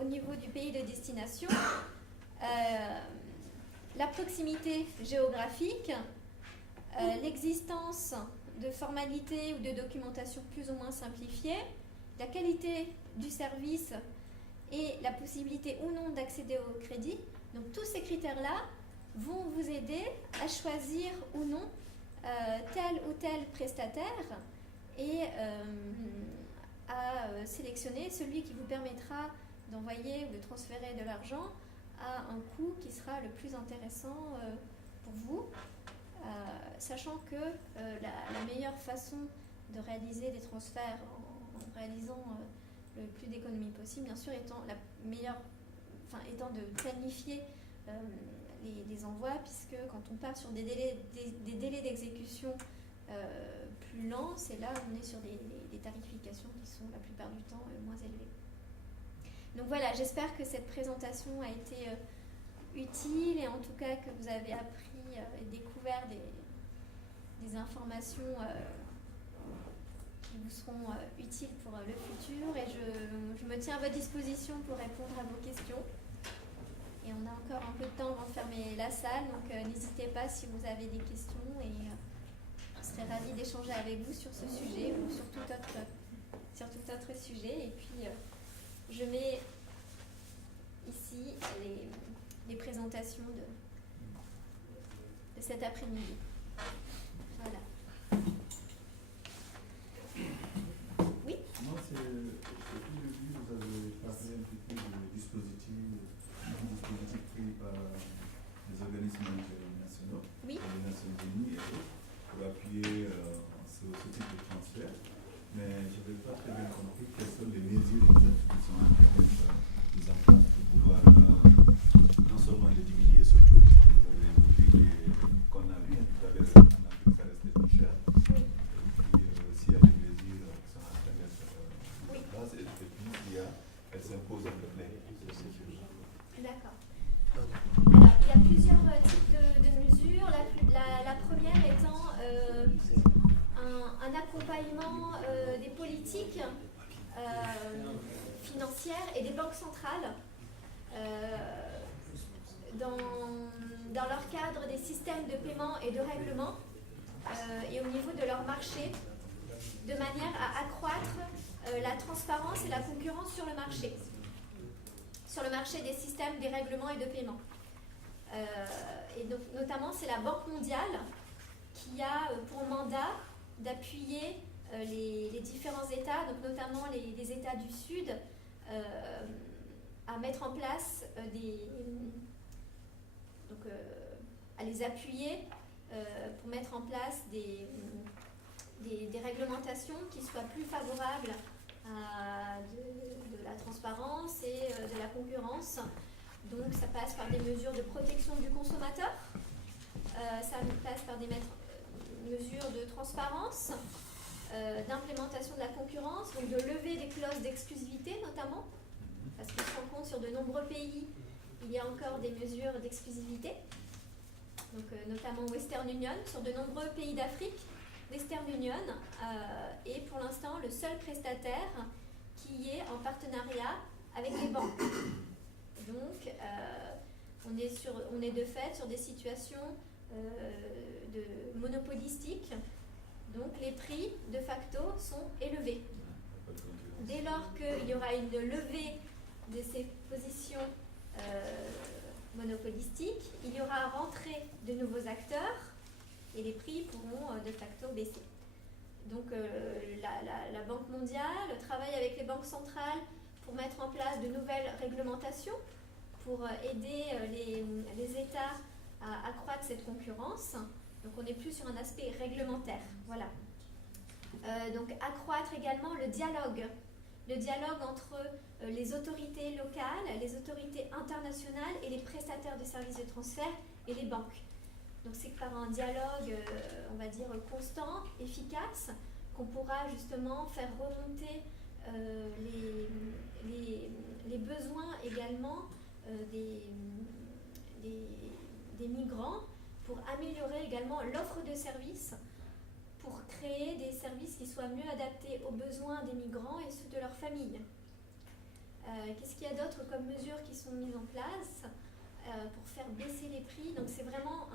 au niveau du pays de destination, la proximité géographique, l'existence de formalités ou de documentation plus ou moins simplifiée, la qualité du service et la possibilité ou non d'accéder au crédit. Donc tous ces critères-là vont vous aider à choisir ou non tel ou tel prestataire et à sélectionner celui qui vous permettra d'envoyer ou de transférer de l'argent à un coût qui sera le plus intéressant pour vous, sachant que la meilleure façon de réaliser des transferts en réalisant le plus d'économies possible, bien sûr, étant de planifier les envois, puisque quand on part sur des délais d'exécution plus lents, c'est là où on est sur des tarifications qui sont la plupart du temps moins élevées. Donc voilà, j'espère que cette présentation a été utile et en tout cas que vous avez appris et découvert des informations qui vous seront utiles pour le futur, et je me tiens à votre disposition pour répondre à vos questions. Et on a encore un peu de temps avant de fermer la salle, donc n'hésitez pas si vous avez des questions et je serai ravie d'échanger avec vous sur ce sujet ou sur tout autre sujet. Et puis je mets ici les présentations de cet après-midi. Voilà. Oui? Moi, depuis le début, vous avez parlé un petit peu du dispositif pris par les organismes internationaux, Oui. les Nations Unies et autres, pour appuyer ce type de transfert. Mais je n'avais pas très bien compris quelles sont les mesures qui sont en train d'être mises en place pour pouvoir non seulement les diminuer, surtout, vous avez évoqué qu'on a vu tout à l'heure en Afrique, ça restait plus cher. Oui. Et puis, s'il y a des mesures qui sont en train d'être mises en place, et puis elles s'imposent en plein. D'accord. Alors, il y a plusieurs types de mesures. La première étant un l'accompagnement des politiques financières et des banques centrales dans leur cadre des systèmes de paiement et de règlement et au niveau de leur marché, de manière à accroître la transparence et la concurrence sur le marché des systèmes, des règlements et de paiement. Et donc, notamment, c'est la Banque mondiale qui a pour mandat d'appuyer les différents États, donc notamment les États du Sud, à mettre en place à les appuyer pour mettre en place des réglementations qui soient plus favorables à de la transparence et de la concurrence. Donc ça passe par des mesures de protection du consommateur, ça passe par des mesures de transparence, d'implémentation de la concurrence, donc de lever des clauses d'exclusivité notamment, parce qu'on se rend compte sur de nombreux pays, il y a encore des mesures d'exclusivité, donc notamment Western Union, sur de nombreux pays d'Afrique, Western Union est pour l'instant le seul prestataire qui est en partenariat avec les banques. Donc, on est de fait sur des situations monopolistiques. Donc, les prix, de facto, sont élevés. Dès lors qu'il y aura une levée de ces positions monopolistiques, il y aura rentrée de nouveaux acteurs et les prix pourront de facto baisser. Donc, la Banque mondiale travaille avec les banques centrales pour mettre en place de nouvelles réglementations, pour aider les États à accroître cette concurrence. Donc on n'est plus sur un aspect réglementaire. Voilà. Donc accroître également le dialogue entre les autorités locales, les autorités internationales et les prestataires de services de transfert et les banques. Donc c'est par un dialogue, on va dire, constant, efficace, qu'on pourra justement faire remonter les besoins également des migrants pour améliorer également l'offre de services, pour créer des services qui soient mieux adaptés aux besoins des migrants et ceux de leurs familles. Qu'est-ce qu'il y a d'autre comme mesures qui sont mises en place pour faire baisser les prix? Donc c'est vraiment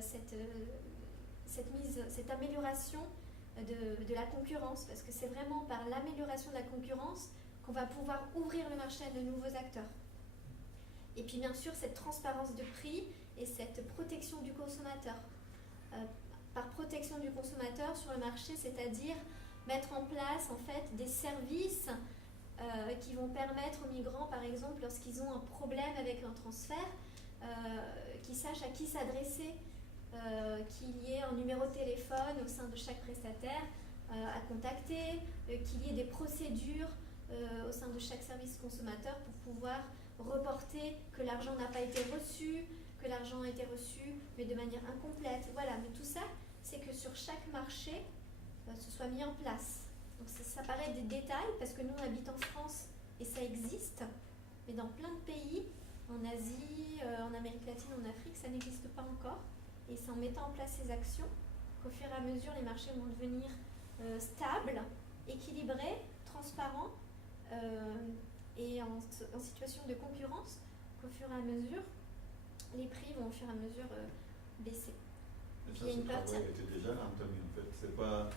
cette amélioration de la concurrence, parce que c'est vraiment par l'amélioration de la concurrence qu'on va pouvoir ouvrir le marché à de nouveaux acteurs. Et puis bien sûr cette transparence de prix et cette protection du consommateur. Par protection du consommateur sur le marché, c'est-à-dire mettre en place en fait des services qui vont permettre aux migrants, par exemple, lorsqu'ils ont un problème avec un transfert, qu'ils sachent à qui s'adresser, qu'il y ait un numéro de téléphone au sein de chaque prestataire à contacter, qu'il y ait des procédures au sein de chaque service consommateur pour pouvoir reporter que l'argent n'a pas été reçu, que l'argent a été reçu mais de manière incomplète. Voilà, mais tout ça, c'est que sur chaque marché, ce soit mis en place. Donc ça paraît des détails parce que nous on habite en France et ça existe, mais dans plein de pays, en Asie, en Amérique latine, en Afrique, ça n'existe pas encore. Et c'est en mettant en place ces actions qu'au fur et à mesure, les marchés vont devenir stables, équilibrés, transparents et en situation de concurrence, qu'au fur et à mesure, les prix vont au fur et à mesure baisser. Mais ça, ce travail était déjà entamé en fait. C'est pas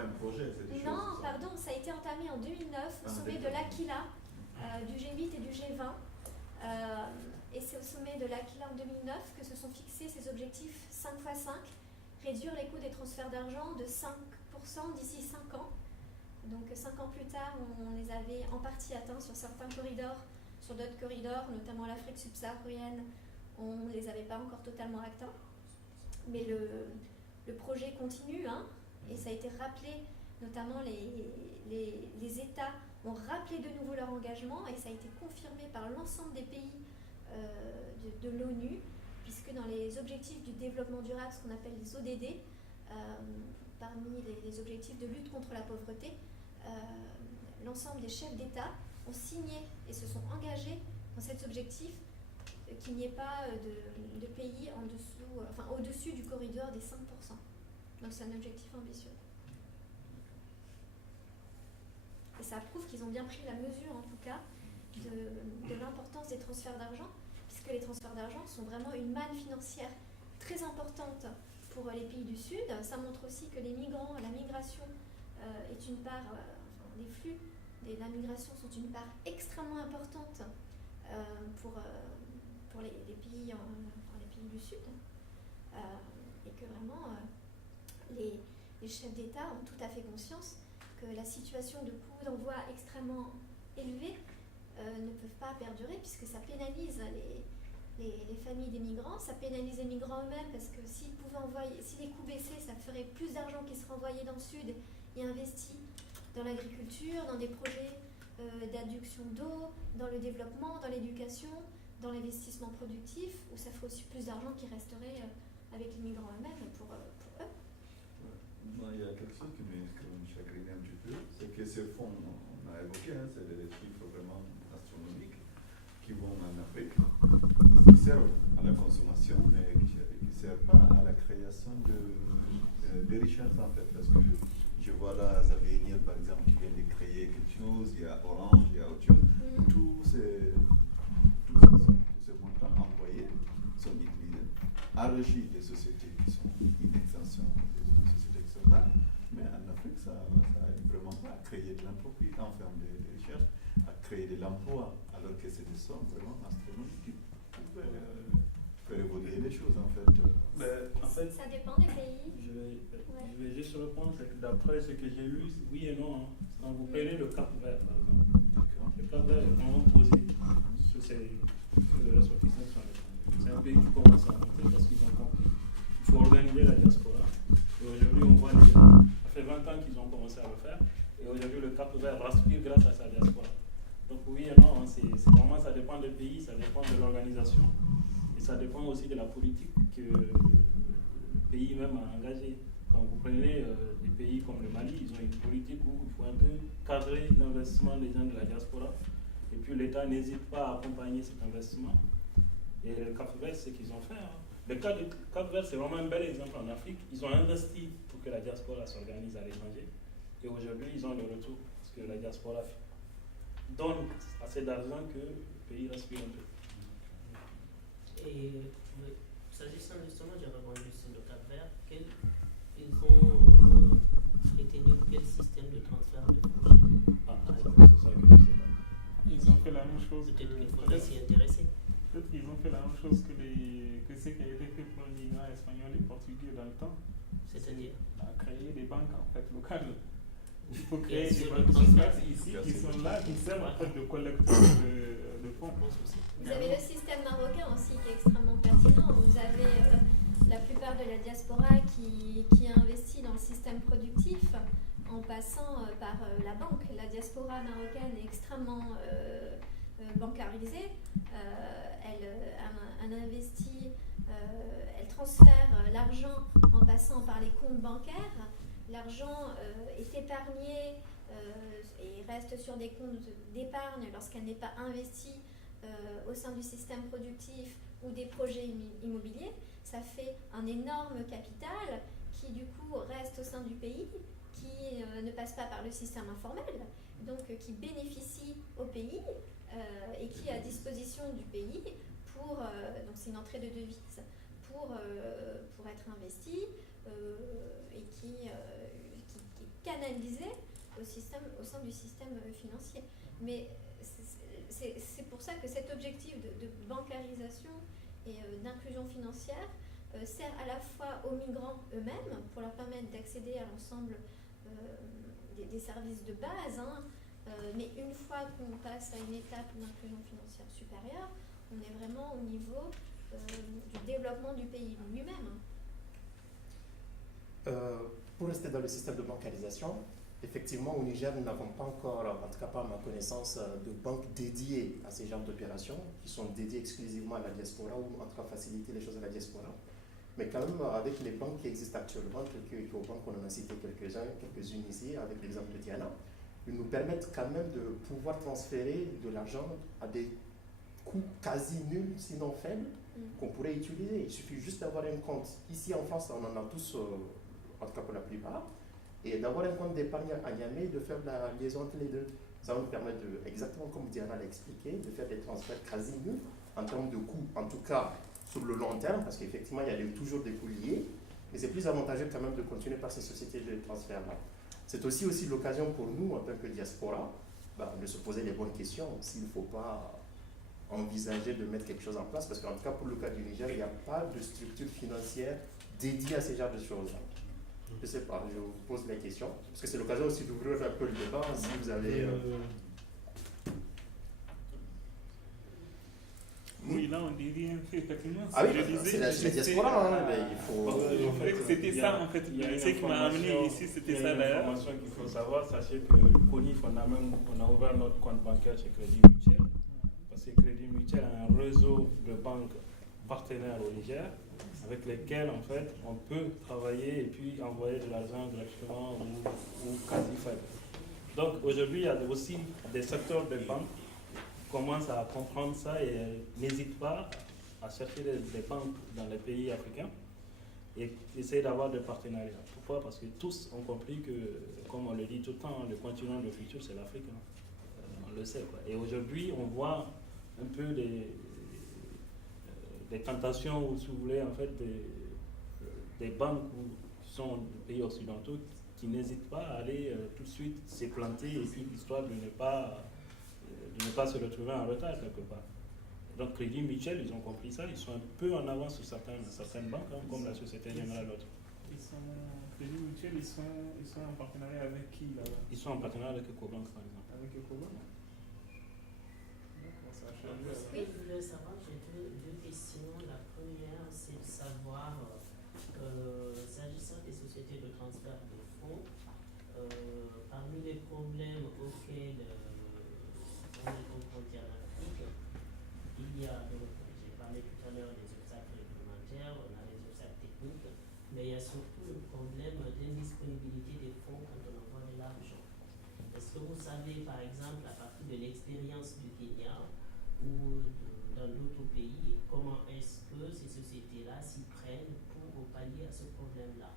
un projet, c'est des choses. Non, pardon, ça a été entamé en 2009 au sommet de l'Aquila, du G8 et du G20. Et c'est au sommet de l'Aquila en 2009 que se sont fixés ces objectifs 5x5, réduire les coûts des transferts d'argent de 5% d'ici 5 ans. Donc 5 ans plus tard, on les avait en partie atteints sur certains corridors, sur d'autres corridors, notamment l'Afrique subsaharienne, on ne les avait pas encore totalement atteints. Mais le projet continue, hein, et ça a été rappelé, notamment les États ont rappelé de nouveau leur engagement et ça a été confirmé par l'ensemble des pays de l'ONU, puisque dans les objectifs du développement durable, ce qu'on appelle les ODD, parmi les objectifs de lutte contre la pauvreté, l'ensemble des chefs d'État ont signé et se sont engagés dans cet objectif qu'il n'y ait pas de pays au-dessus du corridor des 5%. Donc c'est un objectif ambitieux. ça prouve qu'ils ont bien pris la mesure, en tout cas, de l'importance des transferts d'argent, puisque les transferts d'argent sont vraiment une manne financière très importante pour les pays du Sud. Ça montre aussi que les migrants, la migration est une part, les flux de la migration sont une part extrêmement importante pour les pays du Sud. Et que vraiment, les chefs d'État ont tout à fait conscience que la situation de coûts d'envoi extrêmement élevés ne peuvent pas perdurer, puisque ça pénalise les familles des migrants, ça pénalise les migrants eux-mêmes, parce que si les coûts baissaient, ça ferait plus d'argent qui serait envoyé dans le Sud et investi dans l'agriculture, dans des projets d'adduction d'eau, dans le développement, dans l'éducation, dans l'investissement productif, où ça ferait aussi plus d'argent qui resterait avec les migrants eux-mêmes pour eux. Moi, il y a quelque chose qui me chagrine un petit peu, c'est que ces fonds, on a évoqué, c'est des chiffres vraiment astronomiques qui vont en Afrique, qui servent à la consommation, mais qui ne servent pas à la création de richesses en fait. Parce que je vois là Xavier par exemple qui vient de créer quelque chose, il y a Orange, il y a autre chose. Tous ces montants envoyés sont utilisés, enrichis des sociétés qui sont une extension des sociétés qui sont là. Mais en Afrique, ça n'aide vraiment pas à créer de l'entreprise en termes de recherche, à créer de l'emploi, alors que c'est des sommes vraiment astronomiques qui pouvaient faire évoluer les choses en fait. En fait, Ça dépend des pays. Je vais juste répondre, c'est que d'après ce que j'ai lu, oui et non. Quand vous prenez le Cap Vert, par exemple, le Cap Vert est vraiment posé sur les ressortissants qui sont à l'étranger. C'est un pays qui commence à monter parce qu'ils ont compris. Il faut organiser la diaspora. Et aujourd'hui, on voit ça fait 20 ans qu'ils ont commencé à le faire. Et aujourd'hui, le Cap Vert respire grâce à sa diaspora. Donc oui et non, c'est vraiment, ça dépend des pays, ça dépend de l'organisation. Et ça dépend aussi de la politique que le pays même a engagée. Quand vous prenez des pays comme le Mali, ils ont une politique où il faut un peu cadrer l'investissement des gens de la diaspora. Et puis l'État n'hésite pas à accompagner cet investissement. Et le Cap Vert, c'est ce qu'ils ont fait. Le cas du Cap Vert, c'est vraiment un bel exemple en Afrique. Ils ont investi pour que la diaspora s'organise à l'étranger. Et aujourd'hui, ils ont le retour. Parce que la diaspora donne assez d'argent que le pays respire un peu. Et s'agissant justement, j'ai rebondi sur le Cap Vert, ils ont retenu quel système de transfert de fonds chez eux? C'est ça que je sais pas. Ils ont fait la même chose. Peut-être qu'il faudrait s'y intéresser. Peut-être qu'ils ont fait la même chose que ce qui a été fait pour les migrants espagnols et portugais dans le temps. C'est-à-dire créer des banques en fait locales. Il faut Et créer des sur banques le transfert ici qui sont là, qui servent en fait de collecteurs de fonds. Vous avez le système marocain aussi qui est extrêmement pertinent. Vous avez la plupart de la diaspora qui investit dans le système productif en passant par la banque. La diaspora marocaine est extrêmement bancarisée. Elle investit, elle transfère l'argent en passant par les comptes bancaires. L'argent est épargné et reste sur des comptes d'épargne lorsqu'elle n'est pas investie au sein du système productif ou des projets immobiliers. Ça fait un énorme capital qui du coup reste au sein du pays, qui ne passe pas par le système informel, donc qui bénéficie au pays et qui est à disposition du pays pour, donc c'est une entrée de devises, pour être investi et qui est canalisé au sein du système financier. Mais c'est pour ça que cet objectif de bancarisation et d'inclusion financière sert à la fois aux migrants eux-mêmes pour leur permettre d'accéder à l'ensemble des services de base, mais une fois qu'on passe à une étape d'inclusion financière supérieure, on est vraiment au niveau du développement du pays lui-même. Pour rester dans le système de bancarisation, effectivement, au Niger, nous n'avons pas encore, en tout cas pas à ma connaissance, de banques dédiées à ces genres d'opérations, qui sont dédiées exclusivement à la diaspora, ou en tout cas faciliter les choses à la diaspora. Mais quand même, avec les banques qui existent actuellement, telles que EcoBank, on en a cité quelques-unes ici, avec l'exemple de Diana, ils nous permettent quand même de pouvoir transférer de l'argent à des coûts quasi nuls, sinon faibles, qu'on pourrait utiliser. Il suffit juste d'avoir un compte. Ici en France, on en a tous, en tout cas pour la plupart, et d'avoir un compte d'épargne à Niamey et de faire la liaison entre les deux. Ça va nous permettre, exactement comme Diana l'a expliqué, de faire des transferts quasi nuls en termes de coûts, en tout cas sur le long terme, parce qu'effectivement, il y a toujours des coûts liés, mais c'est plus avantageux quand même de continuer par ces sociétés de transfert-là. C'est aussi l'occasion pour nous, en tant que diaspora, de se poser les bonnes questions, s'il ne faut pas envisager de mettre quelque chose en place, parce qu'en tout cas, pour le cas du Niger, il n'y a pas de structure financière dédiée à ce genre de choses. Je ne sais pas, je vous pose la question, parce que c'est l'occasion aussi d'ouvrir un peu le débat, si vous avez... Oui, là, on dit rien fait, effectivement. Ah oui, c'est la diaspora, mais il faut... En fait, c'était ça, en fait. Ce qui m'a amené ici, c'était ça, d'ailleurs. L'information qu'il faut savoir, sachez que CONIF, on a ouvert notre compte bancaire chez Crédit Mutuel, parce que Crédit Mutuel a un réseau de banques partenaires au Niger, avec lesquels, en fait, on peut travailler et puis envoyer de l'argent directement ou quasi faible. Donc, aujourd'hui, il y a aussi des secteurs de banques commencent à comprendre ça et n'hésitent pas à chercher des banques dans les pays africains et essayer d'avoir des partenariats. Pourquoi? Parce que tous ont compris que, comme on le dit tout le temps, le continent du futur, c'est l'Afrique. On le sait, quoi. Et aujourd'hui, on voit un peu des tentations, ou si vous voulez, en fait, des banques qui sont des pays occidentaux qui n'hésitent pas à aller tout de suite s'implanter et puis l'histoire de ne pas se retrouver en retard quelque part. Donc Crédit Mutuel, ils ont compris ça, ils sont un peu en avance sur certaines banques, comme la Société Générale l'autre. Crédit Mutuel, ils sont en partenariat avec qui là? Ils sont en partenariat avec Ecobank par exemple. Avec Ecobank? D'accord, ça a changé. Oui, je voulais savoir, j'ai deux questions. La première, c'est de savoir, s'agissant des sociétés de transfert de fonds, parmi les problèmes auxquels on est confronté en Afrique, il y a, donc, j'ai parlé tout à l'heure des obstacles réglementaires, on a les obstacles techniques, mais il y a surtout le problème d'indisponibilité des fonds quand on envoie de l'argent. Est-ce que vous savez, par exemple, à partir de l'expérience du Kenya ou dans d'autres pays, comment est-ce que ces sociétés-là s'y prennent pour pallier à ce problème-là?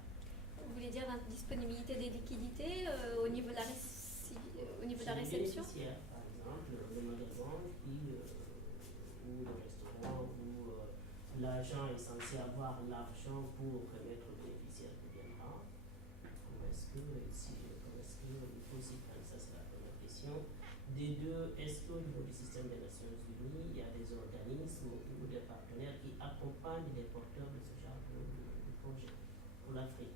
Vous voulez dire la disponibilité des liquidités au niveau de la réception? Par exemple, le magasin ou le restaurant où l'agent est censé avoir l'argent pour remettre au bénéficiaire qui viendra. Comment est-ce qu'il faut s'y prendre? Ça, c'est la première question. Des deux, est-ce qu'au niveau du système des Nations Unies, il y a des organismes ou des partenaires qui accompagnent les porteurs de ce genre de projet pour l'Afrique?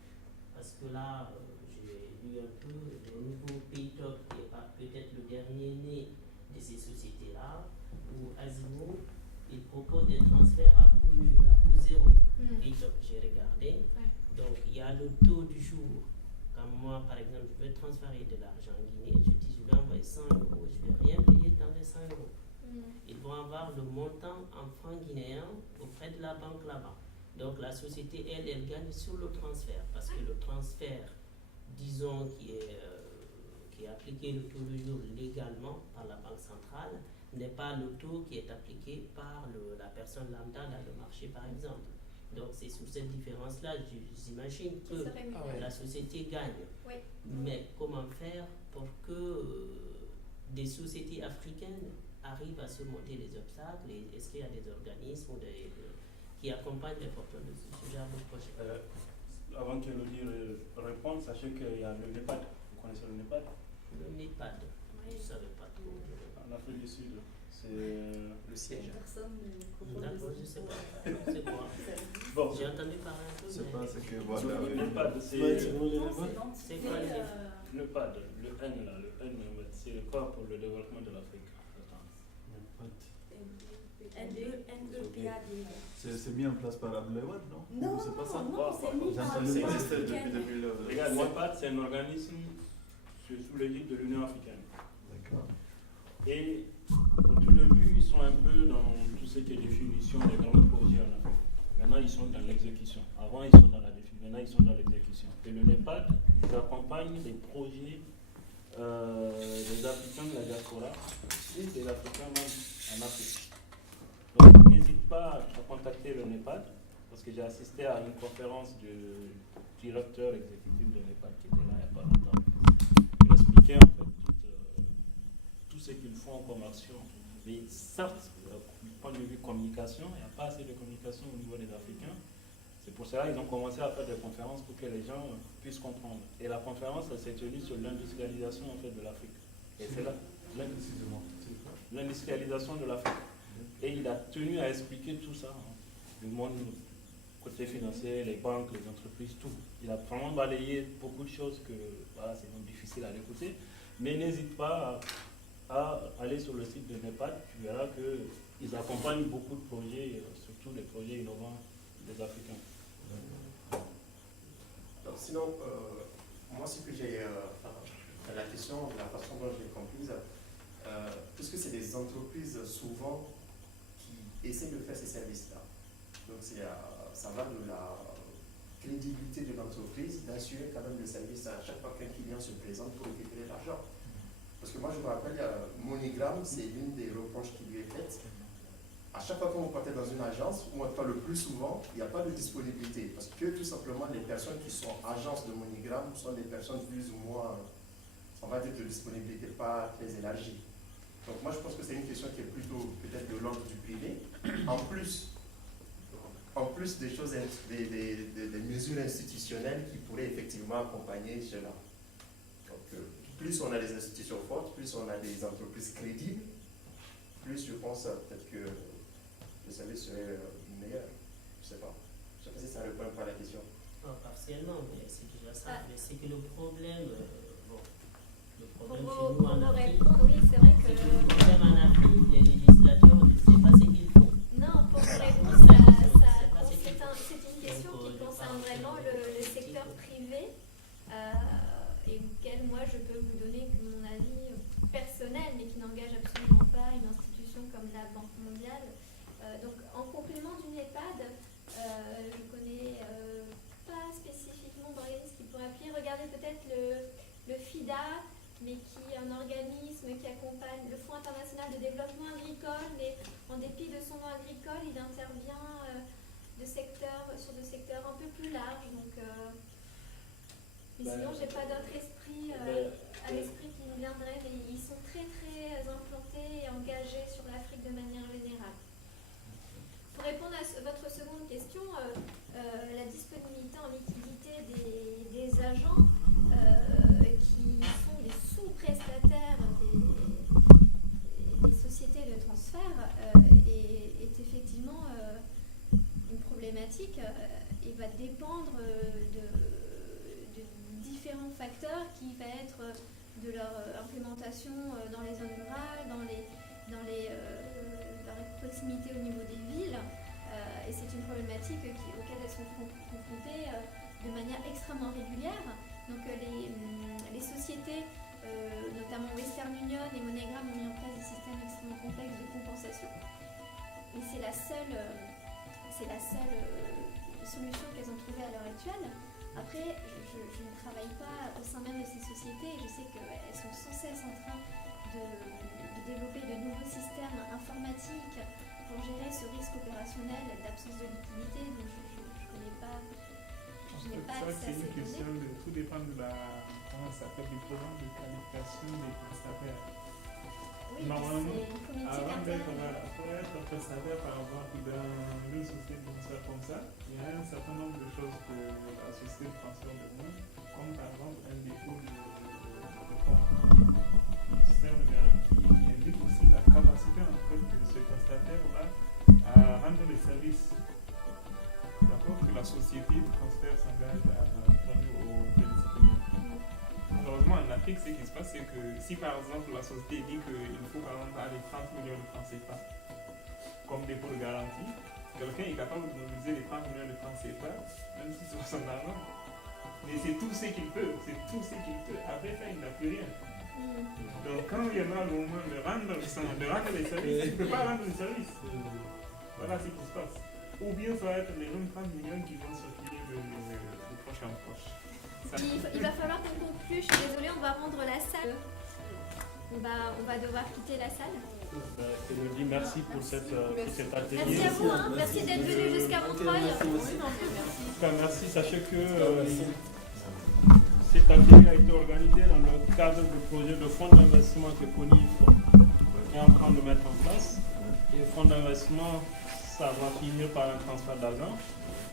Parce que là, j'ai lu un peu le nouveau PayTalk, qui est peut-être le dernier né de ces sociétés-là, où Azimo, il propose des transferts à coût nul, à coût zéro. Et donc, j'ai regardé. Donc, il y a le taux du jour. Quand moi, par exemple, je veux transférer de l'argent en Guinée, je dis, je vais envoyer 100 €, je ne vais rien payer dans les 100 €. Ils vont avoir le montant en francs guinéens auprès de la banque là-bas. Donc, la société, elle gagne sur le transfert, parce que le transfert, disons, qui est appliqué le taux du jour légalement par la banque centrale, n'est pas le taux qui est appliqué par la personne lambda dans le marché, par exemple. Donc, c'est sur cette différence-là, j'imagine que la société gagne. Oui. Mais comment faire pour que des sociétés africaines arrivent à surmonter les obstacles? Est-ce qu'il y a des organismes qui accompagnent les porteurs de ce genre de projet? Avant que Elodie réponde, sachez qu'il y a le NEPAD. Vous connaissez le NEPAD? Le NEPAD, je ne savais pas trop. En Afrique du Sud, c'est le siège. D'accord, je ne sais pas. C'est quoi? Bon. J'ai entendu parler un peu. Je sais pas ce que Le voilà. NEPAD, c'est quoi le NEPAD, le N là, le N, c'est le corps pour le développement de l'Afrique. C'est mis en place par Abdelwad, non? Non, c'est pas ça? non, c'est mis par J'entends l'Union pas. africaine. Regarde, NEPAD, c'est un organisme sous l'égide de l'Union africaine. D'accord. Et au tout début, ils sont un peu dans tout ce qui est définition des grands projets en Afrique. Maintenant, ils sont dans l'exécution. Avant, ils sont dans la définition. Maintenant, ils sont dans l'exécution. Et le NEPAD, ils accompagnent les projets des Africains de la diaspora et des Africains même en Afrique. Donc, n'hésite pas à contacter le NEPAD, parce que j'ai assisté à une conférence directeur exécutif de l'EHPAD qui était là il n'y a pas longtemps. Il expliquait en fait tout ce qu'ils font comme action. Mais certes, du point de vue communication, il n'y a pas assez de communication au niveau des Africains. C'est pour cela qu'ils ont commencé à faire des conférences pour que les gens puissent comprendre. Et la conférence, elle s'est tenue sur l'industrialisation en fait, de l'Afrique. Et c'est là, l'industrialisation de l'Afrique. Et il a tenu à expliquer tout ça, hein, du monde côté financier, les banques, les entreprises, tout. Il a vraiment balayé beaucoup de choses que voilà, c'est donc difficile à l'écouter. Mais n'hésite pas à aller sur le site de NEPAD, tu verras qu'ils accompagnent beaucoup de projets, surtout des projets innovants des Africains. Donc, sinon, moi, ce que j'ai, la question, la façon dont je l'ai comprise, puisque c'est des entreprises souvent qui essaient de faire ces services-là. Donc, ça va de la crédibilité de l'entreprise d'assurer quand même le service à chaque fois qu'un client se présente pour récupérer l'argent. Parce que moi, je me rappelle, MoneyGram, c'est l'une des reproches qui lui est faite. À chaque fois que vous partez dans une agence, ou en tout cas le plus souvent, il n'y a pas de disponibilité. Parce que tout simplement, les personnes qui sont agences de MoneyGram sont des personnes plus ou moins, on va dire, de disponibilité pas très élargie. Donc moi, je pense que c'est une question qui est plutôt peut-être de l'ordre du privé. En plus des choses, des mesures institutionnelles qui pourraient effectivement accompagner cela. Donc, plus on a des institutions fortes, plus on a des entreprises crédibles, plus je pense peut-être que le service serait meilleur. Je ne sais pas. Je ne sais pas si ça répond pas à la question. Non, partiellement, mais c'est déjà ça. Mais c'est que le problème, chez nous en Afrique, oui, c'est vrai que... le problème en Afrique, les législateurs ne savent pas ce qu'ils font. Non, pour vous répondre, c'est une question qui concerne vraiment le secteur privé et auquel moi je peux vous donner mon avis personnel, mais qui n'engage absolument pas une institution comme la Banque mondiale. Donc en complément d'une EHPAD, je connais pas spécifiquement d'organisme qui pourrait appuyer. Regardez peut-être le FIDA, mais qui est un organisme qui accompagne le Fonds international de développement agricole, mais en dépit de son nom agricole, il intervient sur des secteurs un peu plus larges. Donc, mais sinon, je n'ai pas d'autre esprit à l'esprit qui me viendrait, mais ils sont très très implantés et engagés sur l'Afrique de manière générale. Pour répondre à votre seconde question, la disponibilité en liquidité des agents qui sont des sous-prestataires des sociétés de transfert est effectivement une problématique et va dépendre de différents facteurs qui va être de leur implémentation dans les zones rurales, dans la proximité au niveau des villes. Et c'est une problématique auxquelles elles sont confrontées de manière extrêmement régulière. Donc les sociétés, notamment Western Union et MoneyGram, ont mis en place des systèmes extrêmement complexes de compensation. Et c'est la seule solution qu'elles ont trouvée à l'heure actuelle. Après, je ne travaille pas au sein même de ces sociétés et je sais qu'elles sont sans cesse en train de développer de nouveaux systèmes informatiques pour gérer ce risque opérationnel d'absence de liquidité. Donc je n'ai pas accès à c'est ces une question données. tout dépend du programme de qualification des prestataires. Oui, Normalement, c'est une politique avant interne. pour être prestataire, par exemple, dans une société de transfert comme ça, il y a un certain nombre de choses que la société de transfert demande, comme par exemple un dépôt de compte, un système de garantie qui indique aussi la capacité en fait de ce prestataire-là à rendre les services. D'accord, que la société de transfert s'engage à donner aux récipients. Malheureusement, en Afrique, ce qui se passe, c'est que si par exemple la société dit qu'il faut par exemple aller 30 millions de francs CFA comme dépôt de garantie, quelqu'un est capable de mobiliser les 30 millions de francs CFA, même si c'est son argent. Mais c'est tout ce qu'il peut, Après ça, il n'a plus rien. Donc quand il y en a le moment de rendre les services, il ne peut pas rendre les services. Voilà ce qui se passe. Ou bien ça va être les mêmes 30 millions qui vont circuler de proche en proche. Il va falloir qu'on conclue. Je suis désolée, on va rendre la salle. On va devoir quitter la salle. Je vous dis merci pour cet atelier. Merci à vous, hein. Merci d'être venu jusqu'à Montreuil. Merci, sachez que cet atelier a été organisé dans le cadre du projet de fonds d'investissement que CONIF est en train de mettre en place. Et le fonds d'investissement, ça va finir par un transfert d'argent.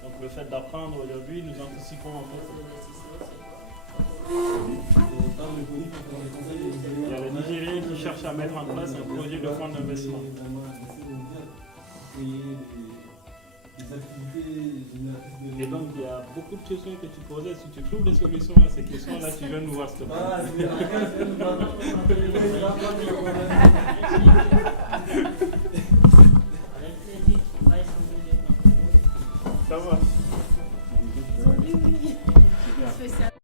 Donc le fait d'apprendre aujourd'hui, nous anticipons en fait. Il y a les Nigériens qui cherchent à mettre en place un projet de fonds d'investissement. Et donc il y a beaucoup de questions que tu posais. Si tu trouves des solutions à ces questions-là, tu viens nous voir s'il te plaît. Ça va. Oui. Spécial.